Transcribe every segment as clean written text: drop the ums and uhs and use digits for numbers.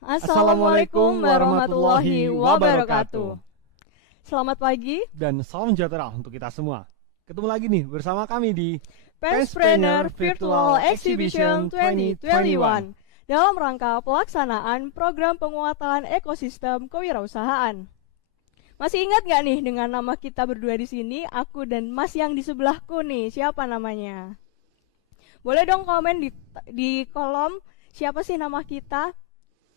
Assalamualaikum warahmatullahi wabarakatuh. Selamat pagi Dan salam sejahtera untuk kita semua. Ketemu lagi nih bersama kami di Penspreneur Virtual Exhibition 2021 dalam rangka pelaksanaan program penguatan ekosistem kewirausahaan. Masih ingat gak nih dengan nama kita berdua di sini, aku dan Mas yang di sebelahku nih, siapa namanya? Boleh dong komen di kolom siapa sih nama kita,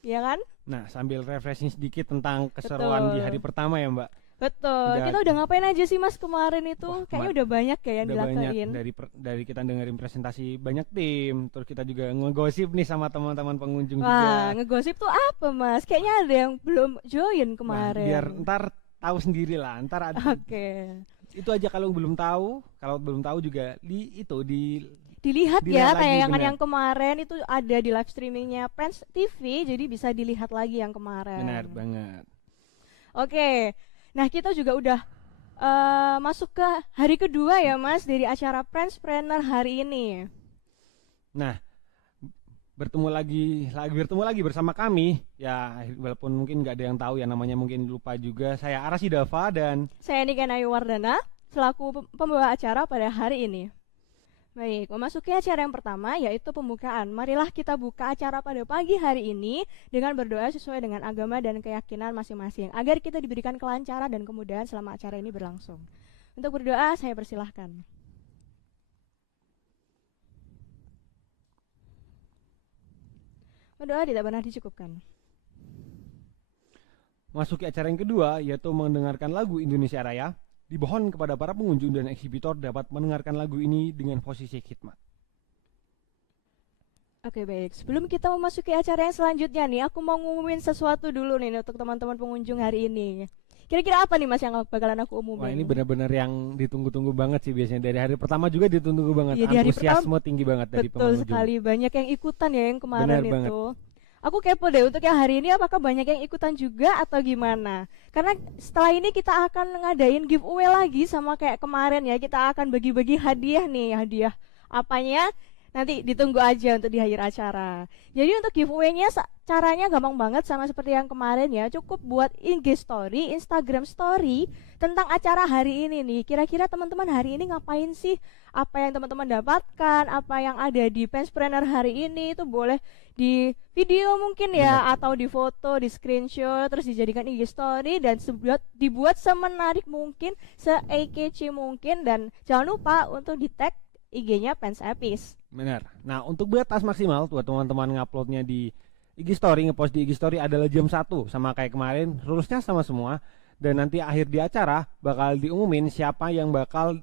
ya kan? Nah, sambil refreshing sedikit tentang keseruan di hari pertama ya, Mbak. Betul. Kita udah ngapain aja sih Mas kemarin itu? Wah, Kayaknya udah banyak ya yang udah banyak dilakuin. dari kita dengerin presentasi banyak tim, terus kita juga ngegosip nih sama teman-teman pengunjung Wah, juga. ngegosip tuh apa Mas? Kayaknya ada yang belum join Wah, kemarin. biar ntar tahu sendiri lah, ntar ada. Oke. Itu aja kalau belum tahu juga Dilihat ya dilihat lagi, tayangan bener. yang kemarin itu ada di live streamingnya Pens TV, jadi bisa dilihat lagi yang kemarin. Benar banget. Oke. Nah, kita juga udah masuk ke hari kedua ya Mas dari acara Penspreneur hari ini. Nah, bertemu lagi bersama kami ya, walaupun mungkin nggak ada yang tahu ya namanya, mungkin lupa juga. Saya Arasi Dava dan Saya Niken Ayu Wardana selaku pembawa acara pada hari ini. Baik, memasuki acara yang pertama yaitu pembukaan. Marilah kita buka acara pada pagi hari ini dengan berdoa sesuai dengan agama dan keyakinan masing-masing agar kita diberikan kelancaran dan kemudahan selama acara ini berlangsung. Untuk berdoa saya persilahkan. Berdoa tidak pernah dicukupkan. masuki acara yang kedua yaitu mendengarkan lagu Indonesia Raya. Dimohon kepada para pengunjung dan eksibitor dapat mendengarkan lagu ini dengan posisi khidmat. Oke baik, sebelum kita memasuki acara yang selanjutnya nih, aku mau ngumumin sesuatu dulu nih untuk teman-teman pengunjung hari ini. Kira-kira apa nih Mas yang bakalan aku umumin? Wah, ini benar-benar yang ditunggu-tunggu banget sih biasanya. Dari hari pertama juga ditunggu banget. Iya, di hari Antusiasme tinggi banget dari betul pengunjung. sekali, banyak yang ikutan ya yang kemarin Benar banget. itu. Aku kepo deh untuk yang hari ini apakah banyak yang ikutan juga atau gimana? Karena setelah ini kita akan ngadain giveaway lagi sama kayak kemarin ya. Kita akan bagi-bagi hadiah nih, hadiah apanya? Nanti ditunggu aja untuk di akhir acara. Jadi untuk giveaway-nya caranya gampang banget sama seperti yang kemarin ya. Cukup buat IG story, Instagram story tentang acara hari ini nih. Kira-kira teman-teman hari ini ngapain sih? Apa yang teman-teman dapatkan, apa yang ada di Penspreneur hari ini itu boleh di video mungkin ya, atau di foto, di screenshot, terus dijadikan IG story dan dibuat semenarik mungkin, se-eye-catchy mungkin, dan jangan lupa untuk di tag IG-nya Pens Epis. Benar. Nah, untuk batas maksimal buat teman-teman nguploadnya di IG Story, ngepost di IG Story adalah jam 1 sama kayak kemarin, rulesnya sama semua. Dan nanti akhir di acara bakal diumumin siapa yang bakal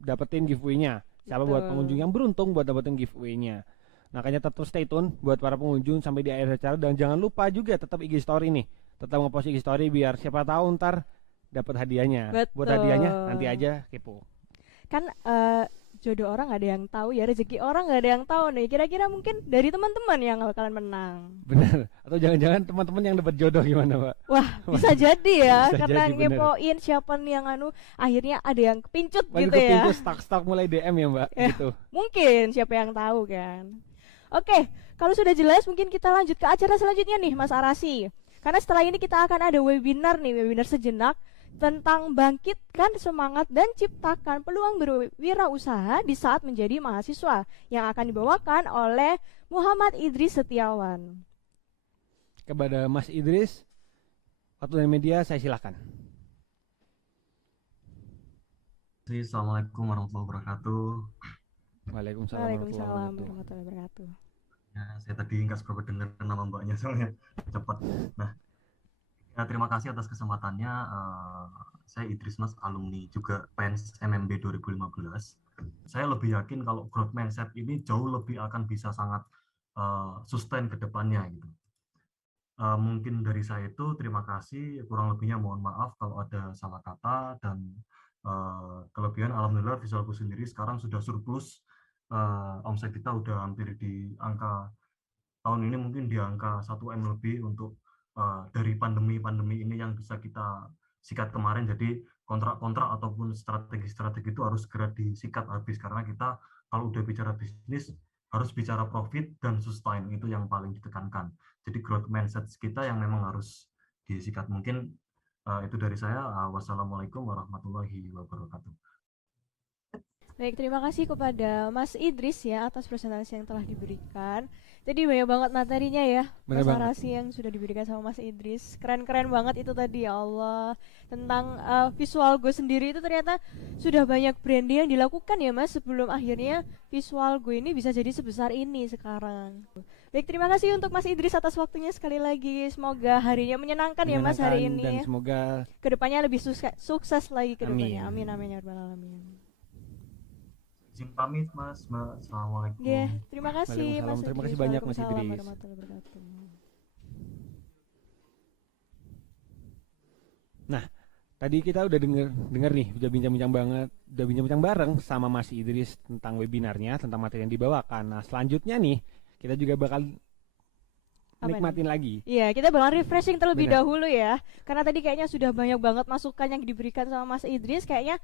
dapetin giveaway-nya. Siapa buat pengunjung yang beruntung buat dapetin giveaway-nya. Makanya tetap stay tune buat para pengunjung sampai di akhir acara. Dan jangan lupa juga tetap IG Story nih. Tetap ngepost IG Story biar siapa tahu ntar dapat hadiahnya. Betul. Buat hadiahnya nanti aja kepo. Kan jodoh orang gak ada yang tahu ya, rezeki orang gak ada yang tahu nih. Kira-kira mungkin dari teman-teman yang bakalan menang. Bener. Atau jangan-jangan teman-teman yang dapat jodoh gimana, Pak? Wah, bisa jadi ya. Bisa Karena jadi, bener. ngepoin siapa nih yang akhirnya ada yang kepincut Lagi gitu ya. kepincut stok-stok mulai DM ya, Mbak, gitu. Mungkin siapa yang tahu kan. Oke, kalau sudah jelas mungkin kita lanjut ke acara selanjutnya nih Mas Arasi. Karena setelah ini kita akan ada webinar nih, webinar sejenak tentang bangkitkan semangat dan ciptakan peluang berwirausaha di saat menjadi mahasiswa yang akan dibawakan oleh Muhammad Idris Setiawan. Kepada Mas Idris, waktu dan media saya silakan. Assalamualaikum warahmatullahi wabarakatuh. Waalaikumsalam warahmatullahi wabarakatuh. Ya, saya tadi nggak seberapa dengar nama mbaknya soalnya cepat. Nah, ya, terima kasih atas kesempatannya. Saya Idris Mas, alumni juga PENS MMB 2015. Saya lebih yakin kalau growth mindset ini jauh lebih akan bisa sangat sustain ke depannya gitu. Mungkin dari saya itu terima kasih, kurang lebihnya mohon maaf kalau ada salah kata, dan kelebihan alhamdulillah visualku sendiri sekarang sudah surplus. Omset kita udah hampir di angka tahun ini mungkin di angka 1M lebih untuk dari pandemi ini yang bisa kita sikat kemarin. Jadi kontrak-kontrak ataupun strategi-strategi itu harus segera disikat habis, karena kita kalau udah bicara bisnis harus bicara profit dan sustain, itu yang paling ditekankan. Jadi growth mindset kita yang memang harus disikat. Mungkin itu dari saya. Wassalamualaikum warahmatullahi wabarakatuh. Baik, terima kasih kepada Mas Idris ya atas presentasi yang telah diberikan. Jadi banyak banget materinya ya, Bener banget. presentasi yang sudah diberikan sama Mas Idris. Keren-keren banget itu tadi, ya Allah. Tentang visual gue sendiri itu ternyata sudah banyak branding yang dilakukan ya Mas sebelum akhirnya visual gue ini bisa jadi sebesar ini sekarang. Baik, terima kasih untuk Mas Idris atas waktunya sekali lagi. Semoga harinya menyenangkan ya Mas hari Menyenangkan dan ini. semoga Kedepannya lebih sukses lagi ke depannya. Amin. Amin, amin ya rabbal alamin. Izin pamit Mas, Mbak. Assalamualaikum. Ya, terima kasih Waalaikumsalam. Mas Terima Idris. kasih banyak, Mas Waalaikumsalam Idris. warahmatullahi wabarakatuh. tadi kita udah denger nih, udah bincang-bincang bareng sama Mas Idris tentang webinarnya, tentang materi yang dibawakan. Nah, selanjutnya nih kita juga bakal Apa nikmatin lagi. Iya, kita bakal refreshing terlebih Benar. dahulu ya. Karena tadi kayaknya sudah banyak banget masukan yang diberikan sama Mas Idris. Kayaknya,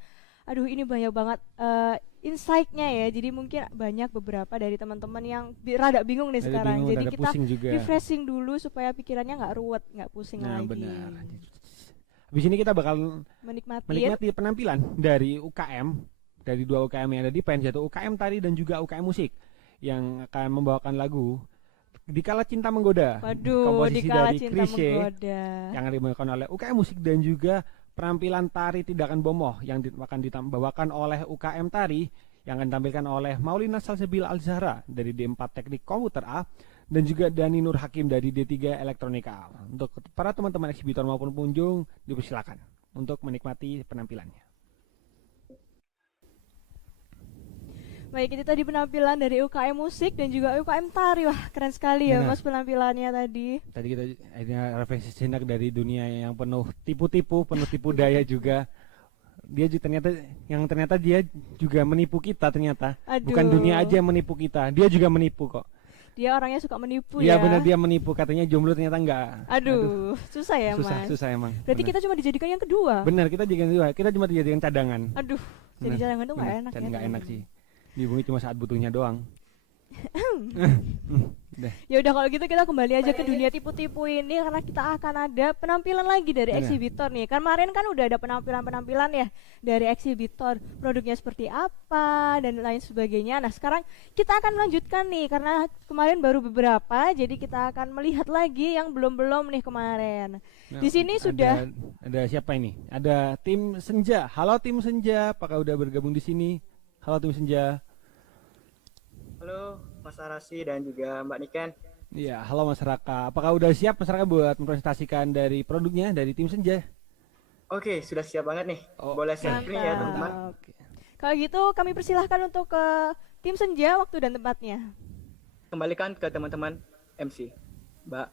aduh ini banyak banget insight-nya ya. Jadi mungkin banyak beberapa dari teman-teman yang rada bingung nih Ada sekarang. bingung, Jadi ada kita pusing juga. refreshing dulu supaya pikirannya nggak ruwet, nggak pusing Nah, lagi. benar. Habis ini kita bakal menikmati penampilan dari UKM, dari dua UKM yang ada di PEN, yaitu UKM Tari dan juga UKM Musik, yang akan membawakan lagu Dikala Cinta Menggoda, Waduh, komposisi dikala dari cinta Chrisye, menggoda. yang dibawakan oleh UKM Musik, dan juga penampilan Tari Tindakan Bomoh yang akan dibawakan oleh UKM Tari, yang akan ditampilkan oleh Maulina Salsabil Al-Zahra dari D4 Teknik Komputer A, dan juga Dani Nur Hakim dari D3 Elektronika. Untuk para teman-teman eksibitor maupun pengunjung, dipersilakan untuk menikmati penampilannya. Baik, itu tadi penampilan dari UKM Musik dan juga UKM Tari. Wah, keren sekali ya Benar. Mas penampilannya tadi. Tadi kita akhirnya refleksi sejenak dari dunia yang penuh tipu-tipu, penuh tipu daya juga. Dia ternyata dia juga menipu kita ternyata. Aduh. Bukan dunia aja yang menipu kita, dia juga menipu kok. Dia orangnya suka menipu Iya ya. benar, dia menipu, katanya jomblo ternyata enggak. Aduh, susah ya susah, Mas. susah emang. Berarti Benar. kita cuma dijadikan yang kedua. Benar, kita cuma dijadikan cadangan. Aduh, jadi Benar, cadangan tuh nggak benar. enak Dan ya. nggak enak teman-teman. sih. Dihubungi cuma saat butuhnya doang. Ya udah kalau gitu kita kembali aja ke dunia tipu-tipu ini karena kita akan ada penampilan lagi dari Benar. eksibitor nih. Kemarin kan udah ada penampilan-penampilan ya dari eksibitor, produknya seperti apa dan lain sebagainya. Nah, sekarang kita akan melanjutkan nih karena kemarin baru beberapa, jadi kita akan melihat lagi yang belum-belum nih kemarin. Nah, Di sini sudah ada siapa ini? Ada tim Senja. Halo tim Senja, apakah udah bergabung di sini? Halo tim Senja. Halo Mas Arasi dan juga Mbak Niken. Iya, halo Mas Raka. Apakah udah siap Mas Raka buat mempresentasikan dari produknya dari tim Senja? Oke, sudah siap banget nih. Oh, Boleh share screen ya mantap. teman-teman. Kalau gitu kami persilahkan untuk ke tim Senja waktu dan tempatnya. Kembalikan ke teman-teman MC. Mbak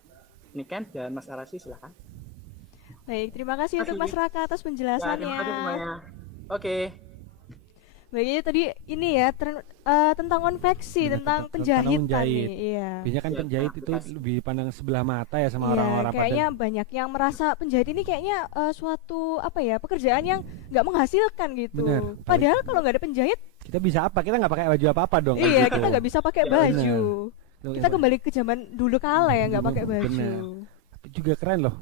Niken dan Mas Arasi silakan. Baik, terima kasih untuk Mas Raka atas Ya, terima penjelasannya. kasih semuanya. Oke. Baik, jadi tadi ini ya tentang konveksi, Benar, tentang tentang penjahitan menjahit. nih. Iya. Biasanya kan Iya, penjahit itu aplikasi. lebih dipandang sebelah mata ya sama Iya, orang-orang kayaknya pada. banyak yang merasa penjahit ini kayaknya suatu apa ya pekerjaan yang nggak menghasilkan gitu. Benar. Padahal kalau nggak ada penjahit, Kita bisa apa? Kita nggak pakai baju apa-apa dong. kayak iya gitu. kita nggak bisa pakai Iya, baju. Tuh, Kita kembali ke zaman dulu kala ya nggak pakai baju. Benar. Tapi juga keren loh.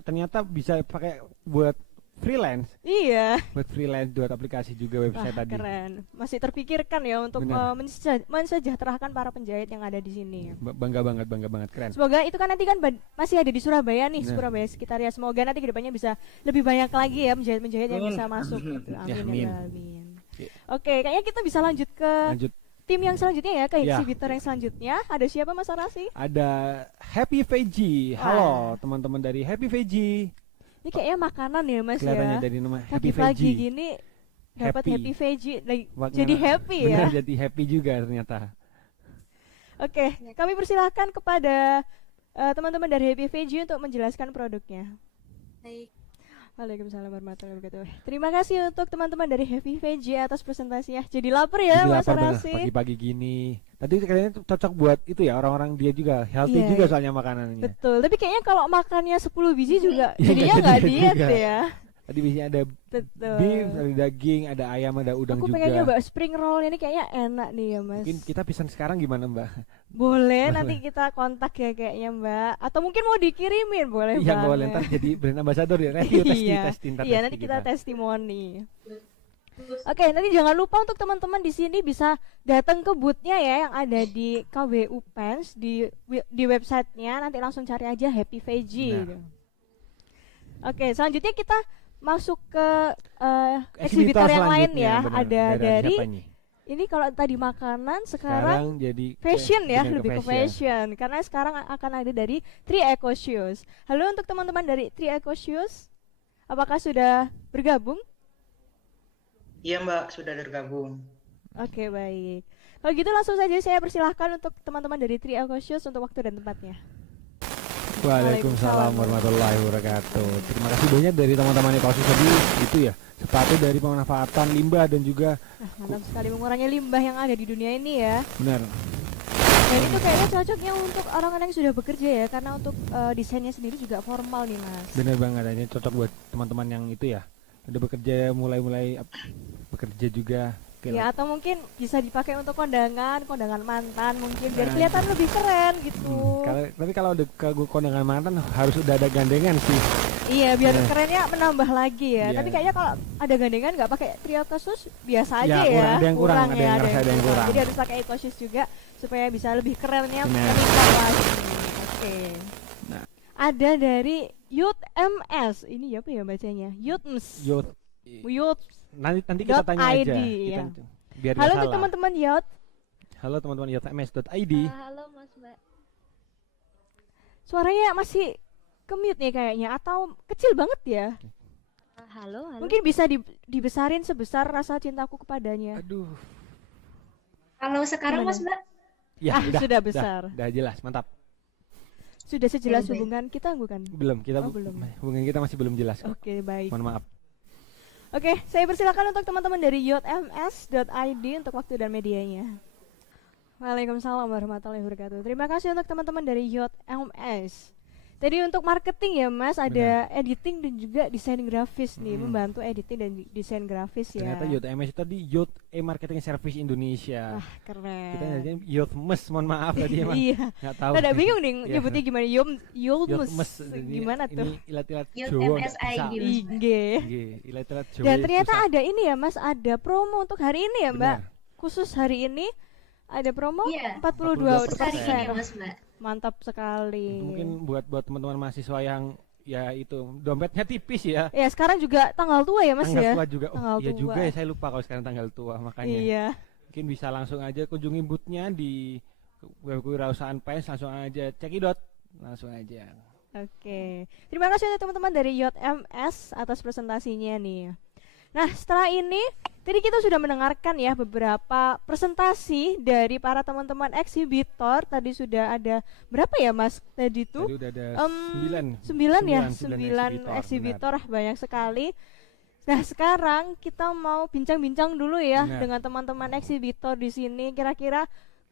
Ternyata bisa pakai buat freelance, Iya. buat aplikasi juga website Wah, tadi. keren. Masih terpikirkan ya untuk Benar. mensejahterakan para penjahit yang ada di sini. Bangga banget keren. Semoga itu kan nanti kan masih ada di Surabaya nih, Benar. Surabaya sekitarnya. Semoga nanti kedepannya bisa lebih banyak lagi ya penjahit-penjahit yang Amin. bisa masuk. Gitu. Ya, Amin. Ya, amin. Rabbal Alamin. Oke. Oke, kayaknya kita bisa lanjut ke Lanjut, tim yang selanjutnya ya, ke Ya. eksibitor yang selanjutnya. Ada siapa Mas Arasi? ada Happy Veggie. Halo teman-teman dari Happy Veggie. Ini kayaknya makanan ya Mas Kelihatannya ya. dari nama Tadi Happy pagi Veggie. gini dapat Happy. happy veggie, Makna- jadi happy ya. Benar, jadi happy juga ternyata. Oke, kami persilahkan kepada teman-teman dari Happy Veggie untuk menjelaskan produknya. Baik, Waalaikumsalam warahmatullahi wabarakatuh. Terima kasih untuk teman-teman dari Happy Veggie atas presentasinya. Jadi lapar ya Jadi Mas lapar bener, Arasi. pagi-pagi gini. Tadi kayaknya tuh cocok buat itu ya, orang-orang dia juga healthy Iya, juga iya. soalnya makanannya. Betul, tapi kayaknya kalau makannya 10 biji juga Iya, jadinya nggak nggak jadi diet juga. ya. Tadi biasanya ada Betul. beef, ada daging, ada ayam, ada udang Aku juga. pengen nyoba spring roll ini kayaknya enak nih ya Mas. Mungkin kita pesan sekarang gimana Mbak? Boleh nanti kita kontak ya kayaknya Mbak. Atau mungkin mau dikirimin boleh Iya banget. boleh, ntar jadi brand ambassador ya. Review Iya. testing, ntar Iya testing nanti kita testimoni. Oke, nanti jangan lupa untuk teman-teman di sini bisa datang ke booth-nya ya yang ada di KWU Pens di websitenya. Nanti langsung cari aja Happy Veggie. Nah. Oke, selanjutnya kita masuk ke eksibitor yang lain selanjutnya, ya. benar. Ada Siapa dari nih? ini kalau tadi makanan, Sekarang sekarang jadi fashion ya, pindah lebih ke fashion. Karena sekarang akan ada dari Three Eco Shoes. Halo untuk teman-teman dari Three Eco Shoes, apakah sudah bergabung? Iya Mbak, sudah tergabung. Oke, baik. Kalau gitu langsung saja saya persilahkan untuk teman-teman dari Three Eco Shoes untuk waktu dan tempatnya. Waalaikumsalam warahmatullahi wabarakatuh. Terima kasih banyak dari teman-teman Ekosis tadi itu ya. Sepatu dari pemanfaatan limbah dan juga Nah, mantap sekali mengurangi limbah yang ada di dunia ini ya. benar. Dan itu kayaknya cocoknya untuk orang-orang yang sudah bekerja ya, karena untuk desainnya sendiri juga formal nih Mas. Benar banget, ini cocok buat teman-teman yang itu ya. Udah bekerja mulai bekerja juga. Oke Ya lah. atau mungkin bisa dipakai untuk kondangan mantan mungkin biar kelihatan lebih keren gitu. Tapi kalau udah ke kondangan mantan harus udah ada gandengan sih. Iya, biar Nah. kerennya menambah lagi ya. Iya. Tapi kayaknya kalau ada gandengan nggak pakai trio kasus biasa aja Ya, ya. ada yang kurang, ada yang ngerasa ada yang kurang. Jadi harus pakai ekosis juga supaya bisa lebih kerennya Benar. meningkat lagi. Oke. Nah. Ada dari Youth MS. Ini apa ya bacanya? Youthms. Youth. Youth. Nanti kita tanya .id, aja. ya. Biar Halo nggak untuk salah. teman-teman Youth. Halo teman-teman youthms.id. Halo Mas Mbak. Suaranya masih ke-mute nih kayaknya atau kecil banget ya. Halo. Mungkin bisa dibesarin sebesar rasa cintaku kepadanya. Aduh. Halo sekarang Gimana? Mas Mbak. Ya, Sudah besar. Udah jelas, mantap. Sudah sejelas Baik. hubungan kita bukan? Belum, kita Oh, belum. hubungan kita masih belum jelas kok. Oke, baik. Mohon maaf. Oke, saya persilakan untuk teman-teman dari yotms.id untuk waktu dan medianya. Waalaikumsalam warahmatullahi wabarakatuh. Terima kasih untuk teman-teman dari YotMS. Tadi untuk marketing ya Mas, ada editing dan juga desain grafis nih, membantu editing dan desain grafis ya. Ternyata Youth MS itu tadi Youth Marketing Service Indonesia. Wah, keren. Kita nyarinya Youth Mes, mohon maaf tadi emang Iya. nggak tahu. Ada bingung nih Iya. nyebutnya gimana? Youth Yolmes. Mes. Jadi Gimana tuh? Ini ilat-ilat Youth Jawa nggak MSI bisa. gitu. IG. Nggih, ilat-ilat Jawa. Dan ternyata susah. ada ini ya Mas, ada promo untuk hari ini ya Mbak. Benar. Khusus hari ini ada promo Iya. 42%. Hari ini Mas Mbak. Mantap sekali. Itu mungkin buat teman-teman mahasiswa yang ya itu dompetnya tipis ya. Ya sekarang juga tanggal tua ya Mas Tanggal ya. tua juga. Tanggal Iya tua. juga ya, saya lupa kalau sekarang tanggal tua makanya. Iya. Mungkin bisa langsung aja kunjungi booth-nya di Kewirausahaan PES, langsung aja cekidot, langsung aja. Oke. Terima kasih untuk teman-teman dari YotMS atas presentasinya nih. Nah, setelah ini tadi kita sudah mendengarkan ya beberapa presentasi dari para teman-teman eksibitor. Tadi sudah ada berapa ya Mas? Tadi tuh Tadi udah ada Em, 9. sembilan ya, sembilan 9 eksibitor, banyak sekali. Nah sekarang kita mau bincang-bincang dulu ya Benar. dengan teman-teman eksibitor di sini. Kira-kira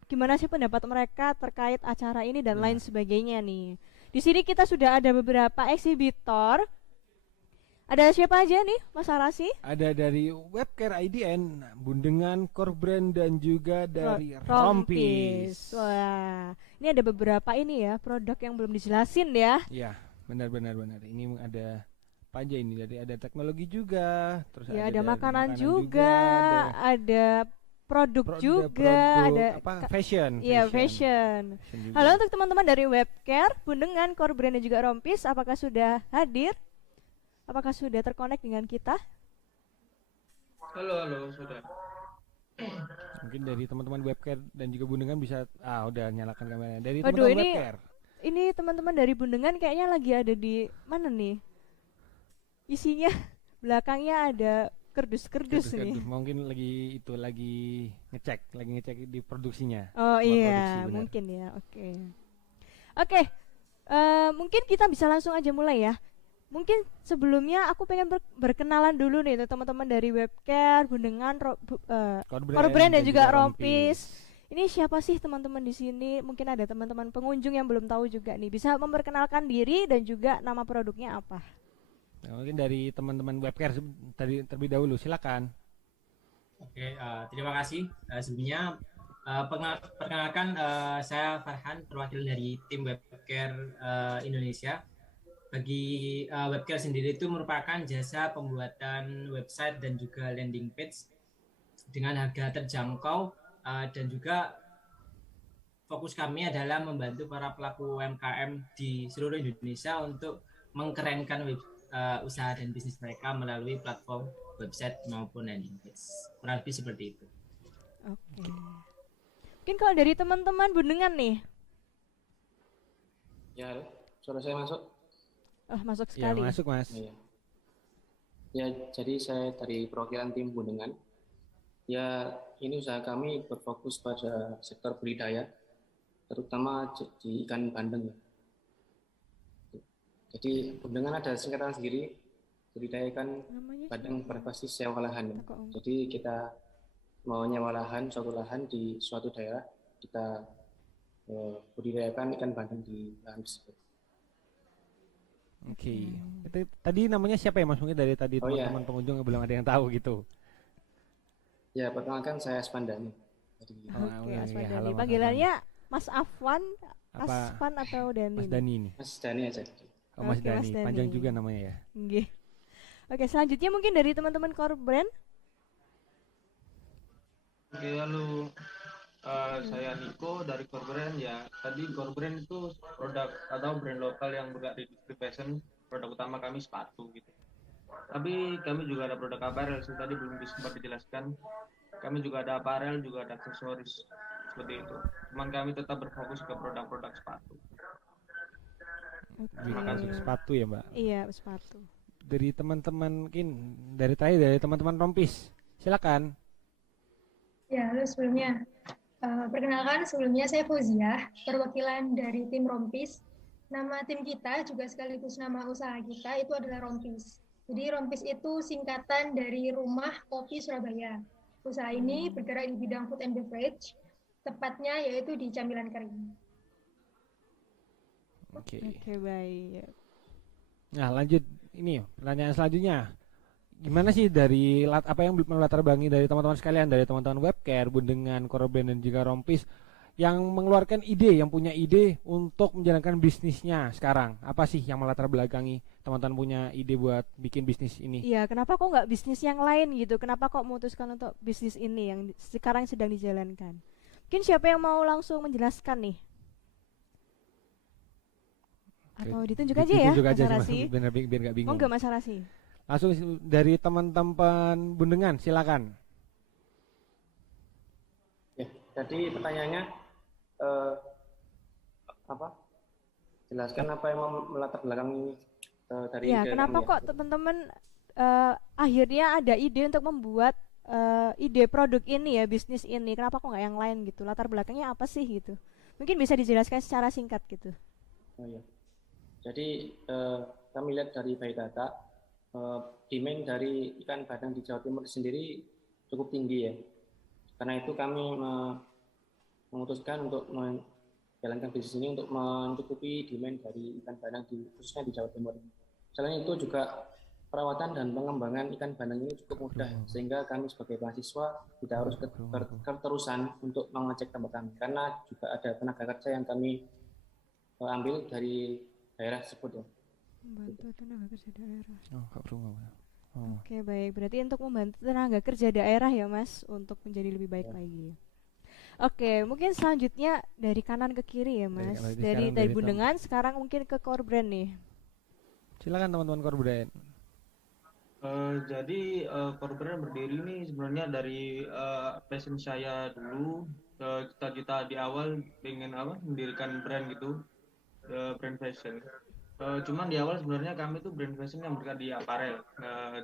gimana sih pendapat mereka terkait acara ini dan lain sebagainya nih. Di sini kita sudah ada beberapa eksibitor. Ada siapa aja nih, Mas Arasi? Ada dari Webcare IDN, Bundengan, Core Brand dan juga dari Rompis. Rompis. Wah, ini ada beberapa ini ya produk yang belum dijelasin ya. Ya, benar. Ini ada apa aja ini? Ada teknologi juga, terus Ya ada dari makanan juga, ada produk produk- juga, ada fashion. iya fashion. juga. Halo untuk teman-teman dari Webcare, Bundengan, Core Brand dan juga Rompis, apakah sudah hadir? Apakah sudah terkonek dengan kita? Halo, sudah. Mungkin dari teman-teman Webcare dan juga Bundengan bisa udah nyalakan kameranya. Dari Waduh, teman-teman ini Webcare. Ini teman-teman dari Bundengan kayaknya lagi ada di mana nih? Isinya belakangnya ada kerdus-kerdus nih. Mungkin lagi ngecek di produksinya. Oh Buat iya, produksi, benar. mungkin ya. Oke. Oke. Mungkin kita bisa langsung aja mulai ya. Mungkin sebelumnya aku pengen berkenalan dulu nih untuk teman-teman dari Webcare, Bundengan, Core Brand dan juga Rompis. Ini siapa sih teman-teman di sini? Mungkin ada teman-teman pengunjung yang belum tahu juga nih. Bisa memperkenalkan diri dan juga nama produknya apa? Mungkin dari teman-teman webcare tadi terlebih dahulu, silakan. Oke, terima kasih. Sebelumnya perkenalkan, saya Farhan, perwakilan dari tim Webcare Indonesia. Bagi Webcare sendiri itu merupakan jasa pembuatan website dan juga landing page dengan harga terjangkau, dan juga fokus kami adalah membantu para pelaku UMKM di seluruh Indonesia untuk mengkerenkan usaha dan bisnis mereka melalui platform website maupun landing page. Kurang lebih seperti itu. Oke. Mungkin kalau dari teman-teman Bundengan nih. Ya, halo. Suara saya masuk? Oh, masuk Ya, sekali. masuk Mas. Ya. Ya, jadi saya dari perwakilan tim Bundengan. Ya, ini usaha kami berfokus pada sektor budidaya, terutama di ikan bandeng. Jadi Bundengan ada singkatan sendiri, budidaya ikan Namanya bandeng berbasis sewa lahan. siapa, Om? Jadi kita mau nyewa lahan, suatu lahan di suatu daerah, kita budidayakan ikan bandeng di lahan tersebut. Oke. Itu tadi namanya siapa ya Mas? Mungkin dari tadi Oh, ya. teman-teman pengunjung belum ada yang tahu gitu. Ya, perkenalkan saya Aspandani. Jadi, Oke, iya, Aswan halo, Dani. Mas Panggilannya Mas Afwan, Apa? Asvan atau Dani? Mas Dani ini. Mas Dani aja. Oh, Mas Oke, Mas Dani. Panjang Dani. juga namanya ya. Nggih. Oke, selanjutnya mungkin dari teman-teman core brand. Oke, halo. Saya Niko dari Core Brand ya. Tadi Core Brand itu produk atau brand lokal yang bergerak di industri fashion. Produk utama kami sepatu gitu. Tapi kami juga ada produk apparel sih, tadi belum sempat dijelaskan. Kami juga ada apparel, juga ada aksesoris seperti itu. Cuman kami tetap berfokus ke produk-produk sepatu. Terima kasih. Sepatu ya Mbak. Iya, sepatu. Dari teman-teman mungkin dari teman-teman Rompis. Silakan. Ya, halo sebelumnya. Perkenalkan, sebelumnya saya Fauzia, perwakilan dari tim Rompis. Nama tim kita juga sekaligus nama usaha kita itu adalah Rompis. Jadi Rompis itu singkatan dari Rumah Kopi Surabaya. Usaha ini bergerak di bidang food and beverage, tepatnya yaitu di camilan kering. Oke. Oke, baik. Nah, lanjut ini pertanyaan selanjutnya. Gimana sih dari apa yang melatar belakangi dari teman-teman sekalian, dari teman-teman webcare, Bundengan, Core Brand dan juga Rompis yang mengeluarkan ide, yang punya ide untuk menjalankan bisnisnya sekarang? Apa sih yang melatar belakangi teman-teman punya ide buat bikin bisnis ini? Iya, kenapa kok nggak bisnis yang lain gitu? Kenapa kok memutuskan untuk bisnis ini yang sekarang sedang dijalankan? Mungkin siapa yang mau langsung menjelaskan nih? Atau ditunjuk aja ya, Ditunjuk Mas aja sih, Mas, Arasi? biar nggak bingung. Monggo Mas Arasi. Langsung dari teman-teman Bundengan, silakan. Ya, jadi pertanyaannya apa? Jelaskan apa yang melatar belakangi dari Ya, ide kenapa kami ya. kok teman-teman akhirnya ada ide untuk membuat ide produk ini ya, bisnis ini? Kenapa kok nggak yang lain gitu? Latar belakangnya apa sih gitu? Mungkin bisa dijelaskan secara singkat gitu. Oh, ya. Jadi kami lihat dari biodata, demand dari ikan bandeng di Jawa Timur sendiri cukup tinggi ya. Karena itu kami memutuskan untuk menjalankan bisnis ini untuk mencukupi demand dari ikan bandeng khususnya di Jawa Timur. Selain itu juga perawatan dan pengembangan ikan bandeng ini cukup mudah, sehingga kami sebagai mahasiswa tidak harus keterusan untuk mengecek tempat kami, karena juga ada tenaga kerja yang kami ambil dari daerah tersebut ya. Membantu tenaga kerja daerah. Oh, Kak Bro. Oh. Oke, baik. Berarti untuk membantu tenaga kerja daerah ya, Mas, untuk menjadi lebih baik lagi. Oke, mungkin selanjutnya dari kanan ke kiri ya, Mas. Dari Bundengan sekarang mungkin ke Core Brand nih. Silakan teman-teman Core Brand. Jadi Core Brand berdiri ini sebenarnya dari passion saya dulu. Cita-cita di awal pengen mendirikan brand gitu, brand fashion. Cuman di awal sebenarnya kami tuh brand fashion yang bergerak di apparel.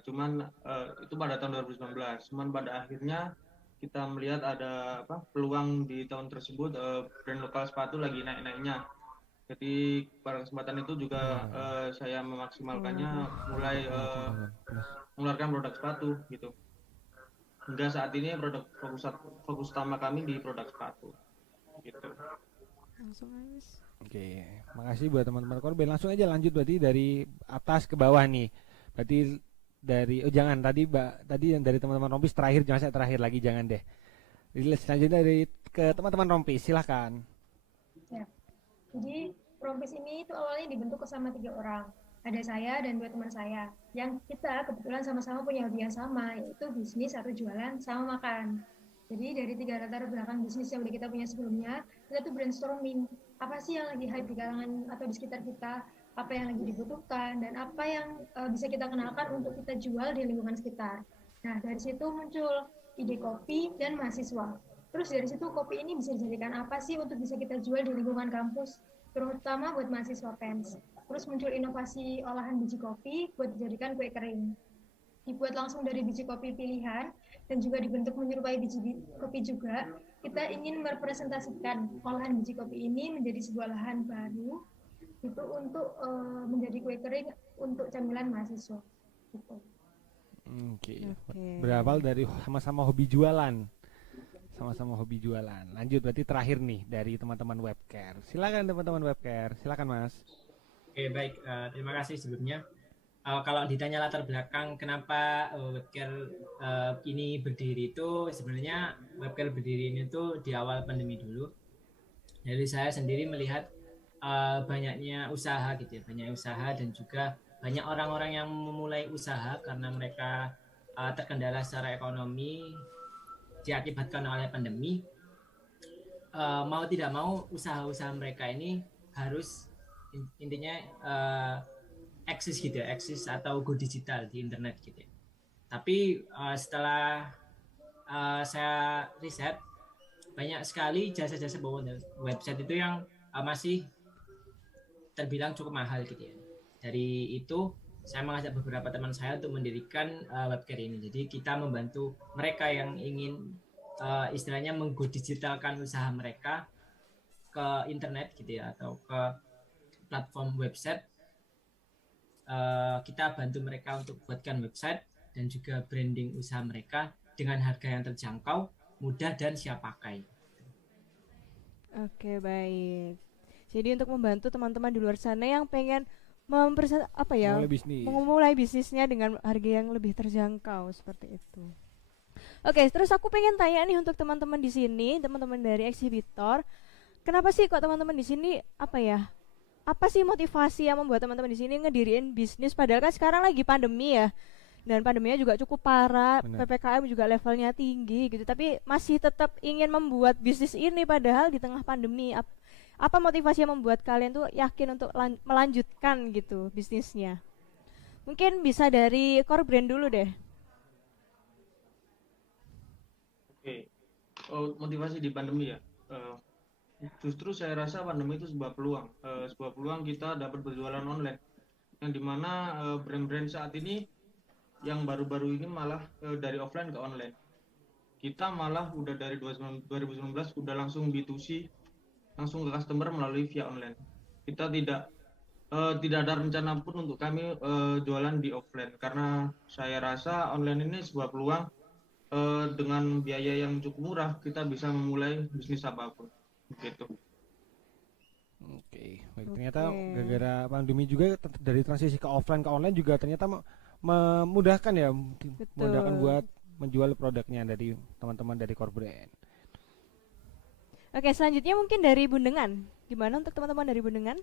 Itu pada tahun 2019. Cuman pada akhirnya kita melihat ada peluang di tahun tersebut, brand lokal sepatu lagi naik-naiknya. Jadi pada kesempatan itu juga saya memaksimalkannya, mulai mengeluarkan produk sepatu gitu. Hingga saat ini fokus utama kami di produk sepatu gitu. Langsung aja, Mas. Oke, makasih buat teman-teman Core Brand. Langsung aja lanjut berarti dari atas ke bawah nih. Berarti dari jangan tadi yang dari teman-teman Rompis terakhir, jangan saya terakhir lagi, jangan deh. Jadi selanjutnya dari ke teman-teman Rompis, silahkan. Ya. Jadi Rompis ini itu awalnya dibentuk sama 3 orang. Ada saya dan 2 teman saya. Yang kita kebetulan sama-sama punya hobi yang sama, yaitu bisnis atau jualan sama makan. Jadi dari 3 latar belakang bisnis yang udah kita punya sebelumnya, kita tuh brainstorming. Apa sih yang lagi hype di kalangan atau di sekitar kita? Apa yang lagi dibutuhkan? Dan apa yang bisa kita kenalkan untuk kita jual di lingkungan sekitar. Nah, dari situ muncul ide kopi dan mahasiswa. Terus dari situ kopi ini bisa dijadikan apa sih untuk bisa kita jual di lingkungan kampus, terutama buat mahasiswa PENS. Terus muncul inovasi olahan biji kopi buat dijadikan kue kering. Dibuat langsung dari biji kopi pilihan dan juga dibentuk menyerupai biji kopi juga. Kita ingin merepresentasikan olahan biji kopi ini menjadi sebuah lahan baru itu untuk menjadi kue kering untuk camilan mahasiswa. Gitu. Oke. Berawal dari sama-sama hobi jualan. Sama-sama hobi jualan. Lanjut berarti terakhir nih dari teman-teman Webcare. Silakan teman-teman Webcare. Silakan Mas. Oke, baik. Terima kasih sebelumnya. Kalau ditanya latar belakang kenapa Webcare ini berdiri, itu sebenarnya Webcare berdiri ini tuh di awal pandemi dulu. Jadi saya sendiri melihat banyaknya usaha gitu ya, banyak usaha dan juga banyak orang-orang yang memulai usaha karena mereka terkendala secara ekonomi diakibatkan oleh pandemi. Mau tidak mau usaha-usaha mereka ini harus intinya eksis gitu ya, eksis atau go digital di internet gitu ya. Tapi setelah saya riset, banyak sekali jasa-jasa website itu yang masih terbilang cukup mahal gitu ya. Dari itu saya mengajak beberapa teman saya untuk mendirikan Webcare ini. Jadi kita membantu mereka yang ingin istilahnya menggo digitalkan usaha mereka ke internet gitu ya, atau ke platform website. Kita bantu mereka untuk buatkan website dan juga branding usaha mereka dengan harga yang terjangkau, mudah dan siap pakai. Oke, baik. Jadi untuk membantu teman-teman di luar sana yang pengen memulai bisnisnya dengan harga yang lebih terjangkau seperti itu. Oke, terus aku pengen tanya nih untuk teman-teman di sini, teman-teman dari eksibitor, kenapa sih kok teman-teman di sini apa sih motivasi yang membuat teman-teman di sini ngediriin bisnis, padahal kan sekarang lagi pandemi ya, dan pandeminya juga cukup parah. Benar. PPKM juga levelnya tinggi gitu, tapi masih tetap ingin membuat bisnis ini padahal di tengah pandemi. Apa motivasi yang membuat kalian tuh yakin untuk melanjutkan gitu bisnisnya? Mungkin bisa dari core brand dulu deh. Oke. Motivasi di pandemi ya. Justru saya rasa pandemi itu sebuah peluang kita dapat berjualan online, yang dimana brand-brand saat ini yang baru-baru ini malah dari offline ke online. Kita malah udah dari 2019 udah langsung B2C, langsung ke customer melalui via online. Kita tidak ada rencana pun untuk kami jualan di offline, karena saya rasa online ini sebuah peluang. Dengan biaya yang cukup murah kita bisa memulai bisnis apapun. Gitu. Oke, baik. Ternyata gara-gara pandemi juga dari transisi ke offline ke online juga ternyata memudahkan ya. Betul. Memudahkan buat menjual produknya dari teman-teman dari core brand. Oke, selanjutnya mungkin dari Bundengan. Gimana untuk teman-teman dari Bundengan?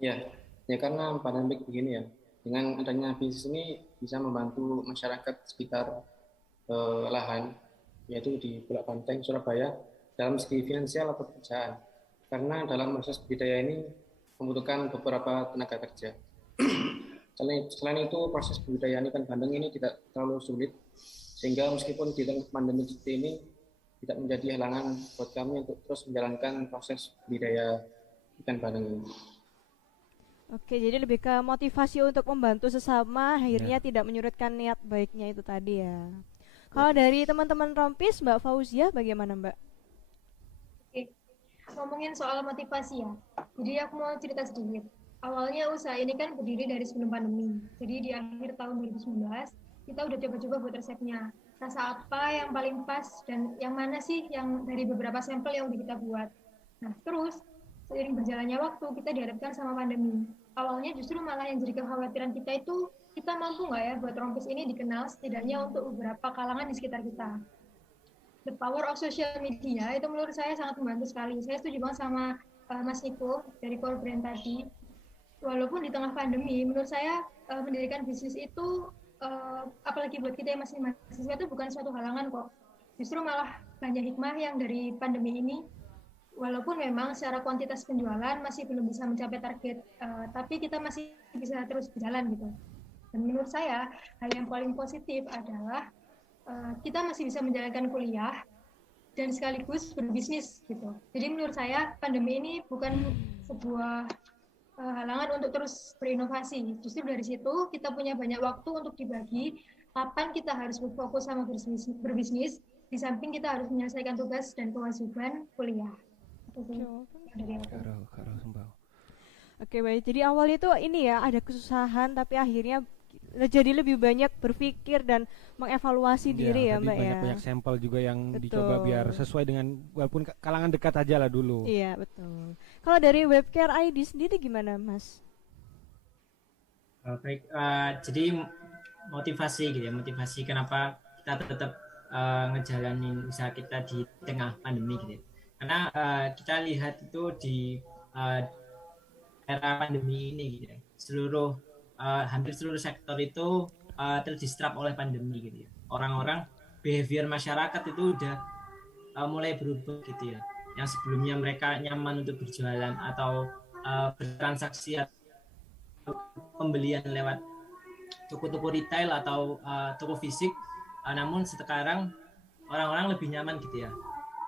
Ya karena pandemi begini ya. Dengan adanya bisnis ini bisa membantu masyarakat sekitar lahan, yaitu di Bulak Banteng, Surabaya, dalam segi finansial atau pekerjaan. Karena dalam proses budidaya ini membutuhkan beberapa tenaga kerja. Selain itu, proses budidaya ikan bandeng ini tidak terlalu sulit, sehingga meskipun di tengah pandemi seperti ini tidak menjadi halangan buat kami untuk terus menjalankan proses budidaya ikan bandeng ini. Oke, jadi lebih ke motivasi untuk membantu sesama, akhirnya tidak menyurutkan niat baiknya itu tadi ya. Kalau dari teman-teman Rompis, Mbak Fauziah bagaimana Mbak? Oke, ngomongin soal motivasi ya. Jadi aku mau cerita sedikit. Awalnya usaha ini kan berdiri dari sebelum pandemi. Jadi di akhir tahun 2019, kita udah coba-coba buat resepnya. Rasa apa yang paling pas dan yang mana sih yang dari beberapa sampel yang udah kita buat. Nah, terus seiring berjalannya waktu kita dihadapkan sama pandemi. awalnya justru malah yang jadi kekhawatiran kita itu, kita mampu nggak ya buat Rompis ini dikenal setidaknya untuk beberapa kalangan di sekitar kita. The power of social media itu menurut saya sangat membantu sekali. Saya setuju banget sama Mas Niko dari Core Brand tadi. Walaupun di tengah pandemi, menurut saya mendirikan bisnis itu, apalagi buat kita yang masih mahasiswa, itu bukan suatu halangan kok. Justru malah banyak hikmah yang dari pandemi ini. Walaupun memang secara kuantitas penjualan masih belum bisa mencapai target, tapi kita masih bisa terus berjalan gitu. Dan menurut saya hal yang paling positif adalah kita masih bisa menjalankan kuliah dan sekaligus berbisnis gitu. Jadi menurut saya pandemi ini bukan sebuah halangan untuk terus berinovasi. Justru dari situ kita punya banyak waktu untuk dibagi kapan kita harus berfokus sama berbisnis, di samping kita harus menyelesaikan tugas dan kewajiban kuliah. Oke, baik. Jadi awalnya itu ini ya, ada kesusahan tapi akhirnya jadi lebih banyak berpikir dan mengevaluasi diri ya, Mbak ya. Banyak sampel juga yang Betul. dicoba biar sesuai dengan walaupun kalangan dekat aja lah dulu. Iya, betul. Kalau dari Webcare ID sendiri gimana, Mas? Baik, jadi motivasi gitu ya, motivasi kenapa kita tetap ngejalanin usaha kita di tengah pandemi gitu ya. Karena kita lihat itu di era pandemi ini gitu ya, hampir seluruh sektor itu terdisrupt oleh pandemi gitu ya. Orang-orang, behavior masyarakat itu udah mulai berubah gitu ya. Yang sebelumnya mereka nyaman untuk berjualan atau bertransaksi atau pembelian lewat toko-toko retail atau toko fisik, namun sekarang orang-orang lebih nyaman gitu ya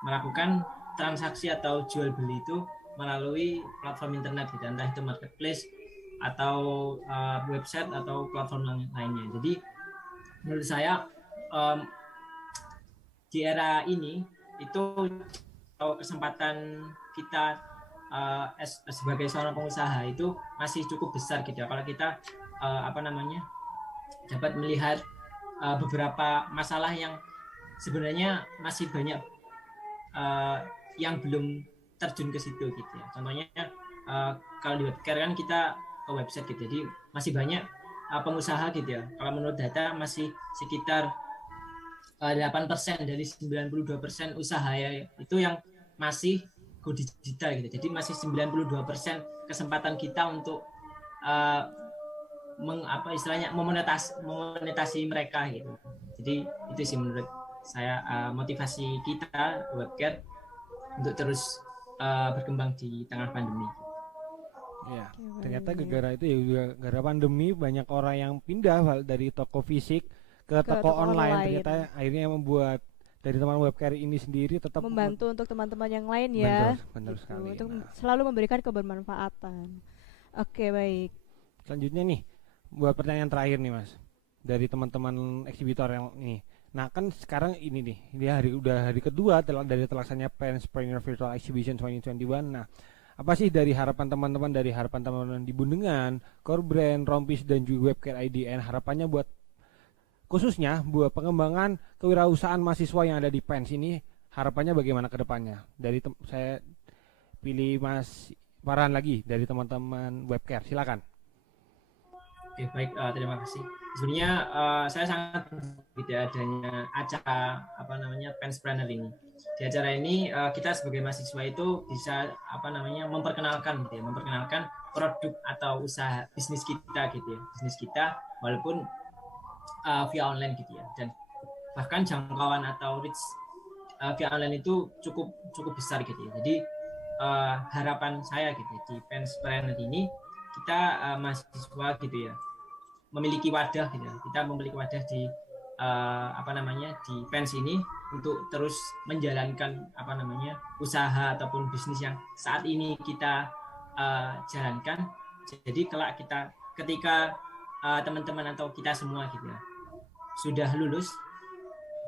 melakukan transaksi atau jual beli itu melalui platform internet gitu, entah itu marketplace atau website atau platform lainnya. Jadi menurut saya di era ini itu kesempatan kita sebagai seorang pengusaha itu masih cukup besar gitu ya. Kalau kita dapat melihat beberapa masalah yang sebenarnya masih banyak yang belum terjun ke situ gitu ya. Contohnya kalau di Webcare kan kita ke website gitu, jadi masih banyak pengusaha gitu ya. Kalau menurut data masih sekitar 8% dari 92% usaha ya itu yang masih go digital gitu. Jadi masih 92% kesempatan kita untuk memonetasi mereka gitu. Jadi itu sih menurut saya motivasi kita Webcare untuk terus berkembang di tengah pandemi. Ya, ternyata gara-gara itu ya juga gara pandemi banyak orang yang pindah dari toko fisik ke toko online. Ternyata akhirnya membuat dari teman Webcare ini sendiri tetap membantu untuk teman-teman yang lain ya. Benar gitu, sekali. Untuk selalu memberikan kebermanfaatan. Oke, baik. Selanjutnya nih, buat pertanyaan terakhir nih Mas, dari teman-teman eksibitor yang ini. Nah kan sekarang ini nih, dia udah hari kedua dari terlaksananya Penspreneur Virtual Exhibition 2021. Nah, apa sih dari harapan teman-teman di Bundengan, Core Brand, Rompis dan juga Webcare IDN, harapannya buat khususnya buat pengembangan kewirausahaan mahasiswa yang ada di PENS ini, harapannya bagaimana ke depannya? Dari saya pilih Mas Farhan lagi dari teman-teman Webcare, silakan. Oke, baik, terima kasih. Sebenarnya saya sangat gitu ya adanya acara Penspreneur ini. Di acara ini kita sebagai mahasiswa itu bisa memperkenalkan gitu ya, memperkenalkan produk atau usaha bisnis kita walaupun via online gitu ya. Dan bahkan jangkauan atau reach via online itu cukup besar gitu ya. Jadi harapan saya gitu di Penspreneur ini kita mahasiswa gitu ya memiliki wadah gitu ya. Kita memiliki wadah di di PENS ini untuk terus menjalankan usaha ataupun bisnis yang saat ini kita jalankan. Jadi kelak ketika teman-teman atau kita semua gitu ya sudah lulus,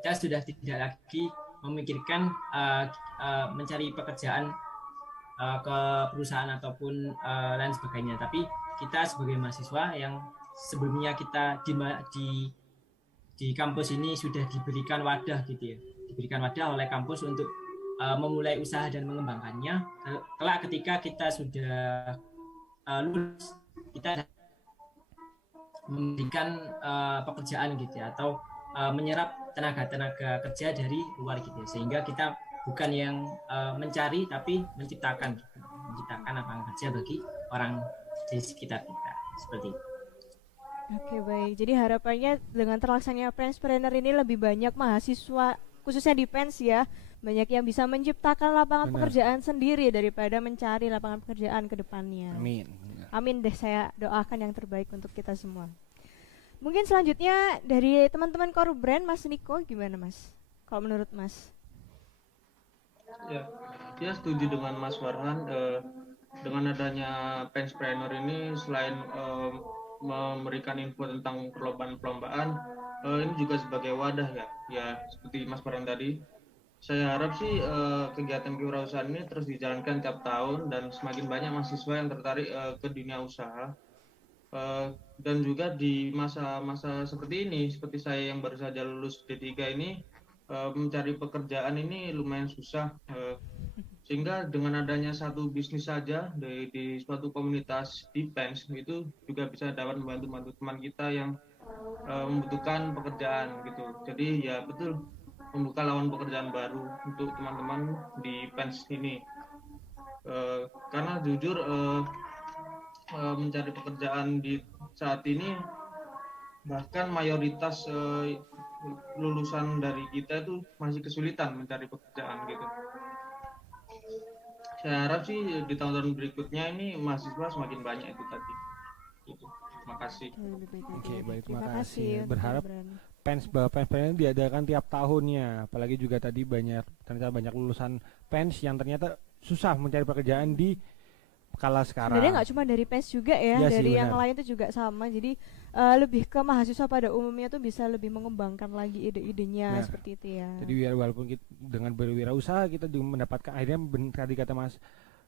kita sudah tidak lagi memikirkan mencari pekerjaan ke perusahaan ataupun lain sebagainya, tapi kita sebagai mahasiswa yang sebelumnya kita di kampus ini sudah diberikan wadah gitu ya, diberikan wadah oleh kampus untuk memulai usaha dan mengembangkannya. Kelak ketika kita sudah lulus, kita memberikan pekerjaan gitu ya, atau menyerap tenaga kerja dari luar gitu ya, sehingga kita bukan yang mencari tapi menciptakan gitu. Menciptakan lapangan kerja bagi orang di sekitar kita seperti itu. Oke, baik. Jadi harapannya dengan terlaksananya Penspreneur ini lebih banyak mahasiswa khususnya di Pens ya, banyak yang bisa menciptakan lapangan Benar. pekerjaan sendiri daripada mencari lapangan pekerjaan ke depannya. Amin. Amin deh, saya doakan yang terbaik untuk kita semua. Mungkin selanjutnya dari teman-teman Korbrand, Mas Niko gimana Mas? Kalau menurut Mas? Ya setuju dengan Mas Farhan. Dengan adanya Penspreneur ini selain memberikan info tentang perlombaan-perlombaan, ini juga sebagai wadah ya seperti Mas Farhan tadi. Saya harap sih kegiatan kewirausahaan ini terus dijalankan tiap tahun dan semakin banyak mahasiswa yang tertarik ke dunia usaha. Dan juga di masa-masa seperti ini, seperti saya yang baru saja lulus D3 ini, mencari pekerjaan ini lumayan susah. Sehingga dengan adanya satu bisnis saja di suatu komunitas di Pens itu juga bisa dapat membantu teman kita yang membutuhkan pekerjaan gitu. Jadi ya betul, membuka lawan pekerjaan baru untuk teman-teman di Pens ini. Karena jujur mencari pekerjaan di saat ini bahkan mayoritas lulusan dari kita itu masih kesulitan mencari pekerjaan gitu. Saya harap sih di tahun-tahun berikutnya ini mahasiswa semakin banyak itu tadi. Gitu. Terima kasih. Oke, baik, terima Terima kasih. kasih, Berharap Korbrand. Pens ini diadakan tiap tahunnya. Apalagi juga tadi ternyata banyak lulusan Pens yang ternyata susah mencari pekerjaan di kala sekarang. Sebenarnya nggak cuma dari Pens juga ya, Iya sih, dari yang benar. lain itu juga sama. Jadi lebih ke mahasiswa pada umumnya tuh bisa lebih mengembangkan lagi ide-idenya Nah, seperti itu ya. Jadi walaupun kita, dengan berwirausaha kita juga mendapatkan akhirnya tadi kata Mas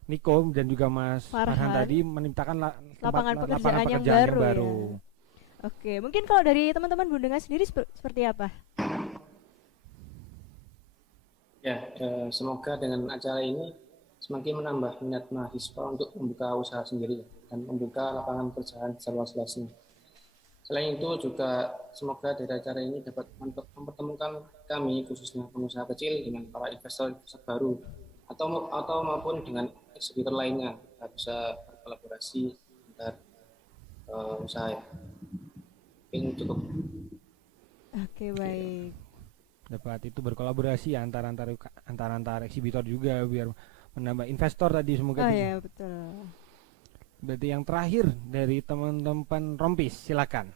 Niko dan juga Mas Farhan tadi menciptakan lapangan pekerjaan yang baru. Ya. Oke, mungkin kalau dari teman-teman Bundengan sendiri seperti apa? Ya, semoga dengan acara ini semakin menambah minat mahasiswa untuk membuka usaha sendiri dan membuka lapangan pekerjaan seluas-luasnya. Selain itu juga semoga dari acara ini dapat mempertemukan kami khususnya pengusaha kecil dengan para investor baru atau maupun dengan eksekutor lainnya, kita bisa berkolaborasi agar usaha ya. Ini cukup. Oke, baik. Dapat itu berkolaborasi antara eksibitor juga biar menambah investor tadi semoga. Oh ya, betul. Berarti yang terakhir dari teman-teman Rompis, silakan.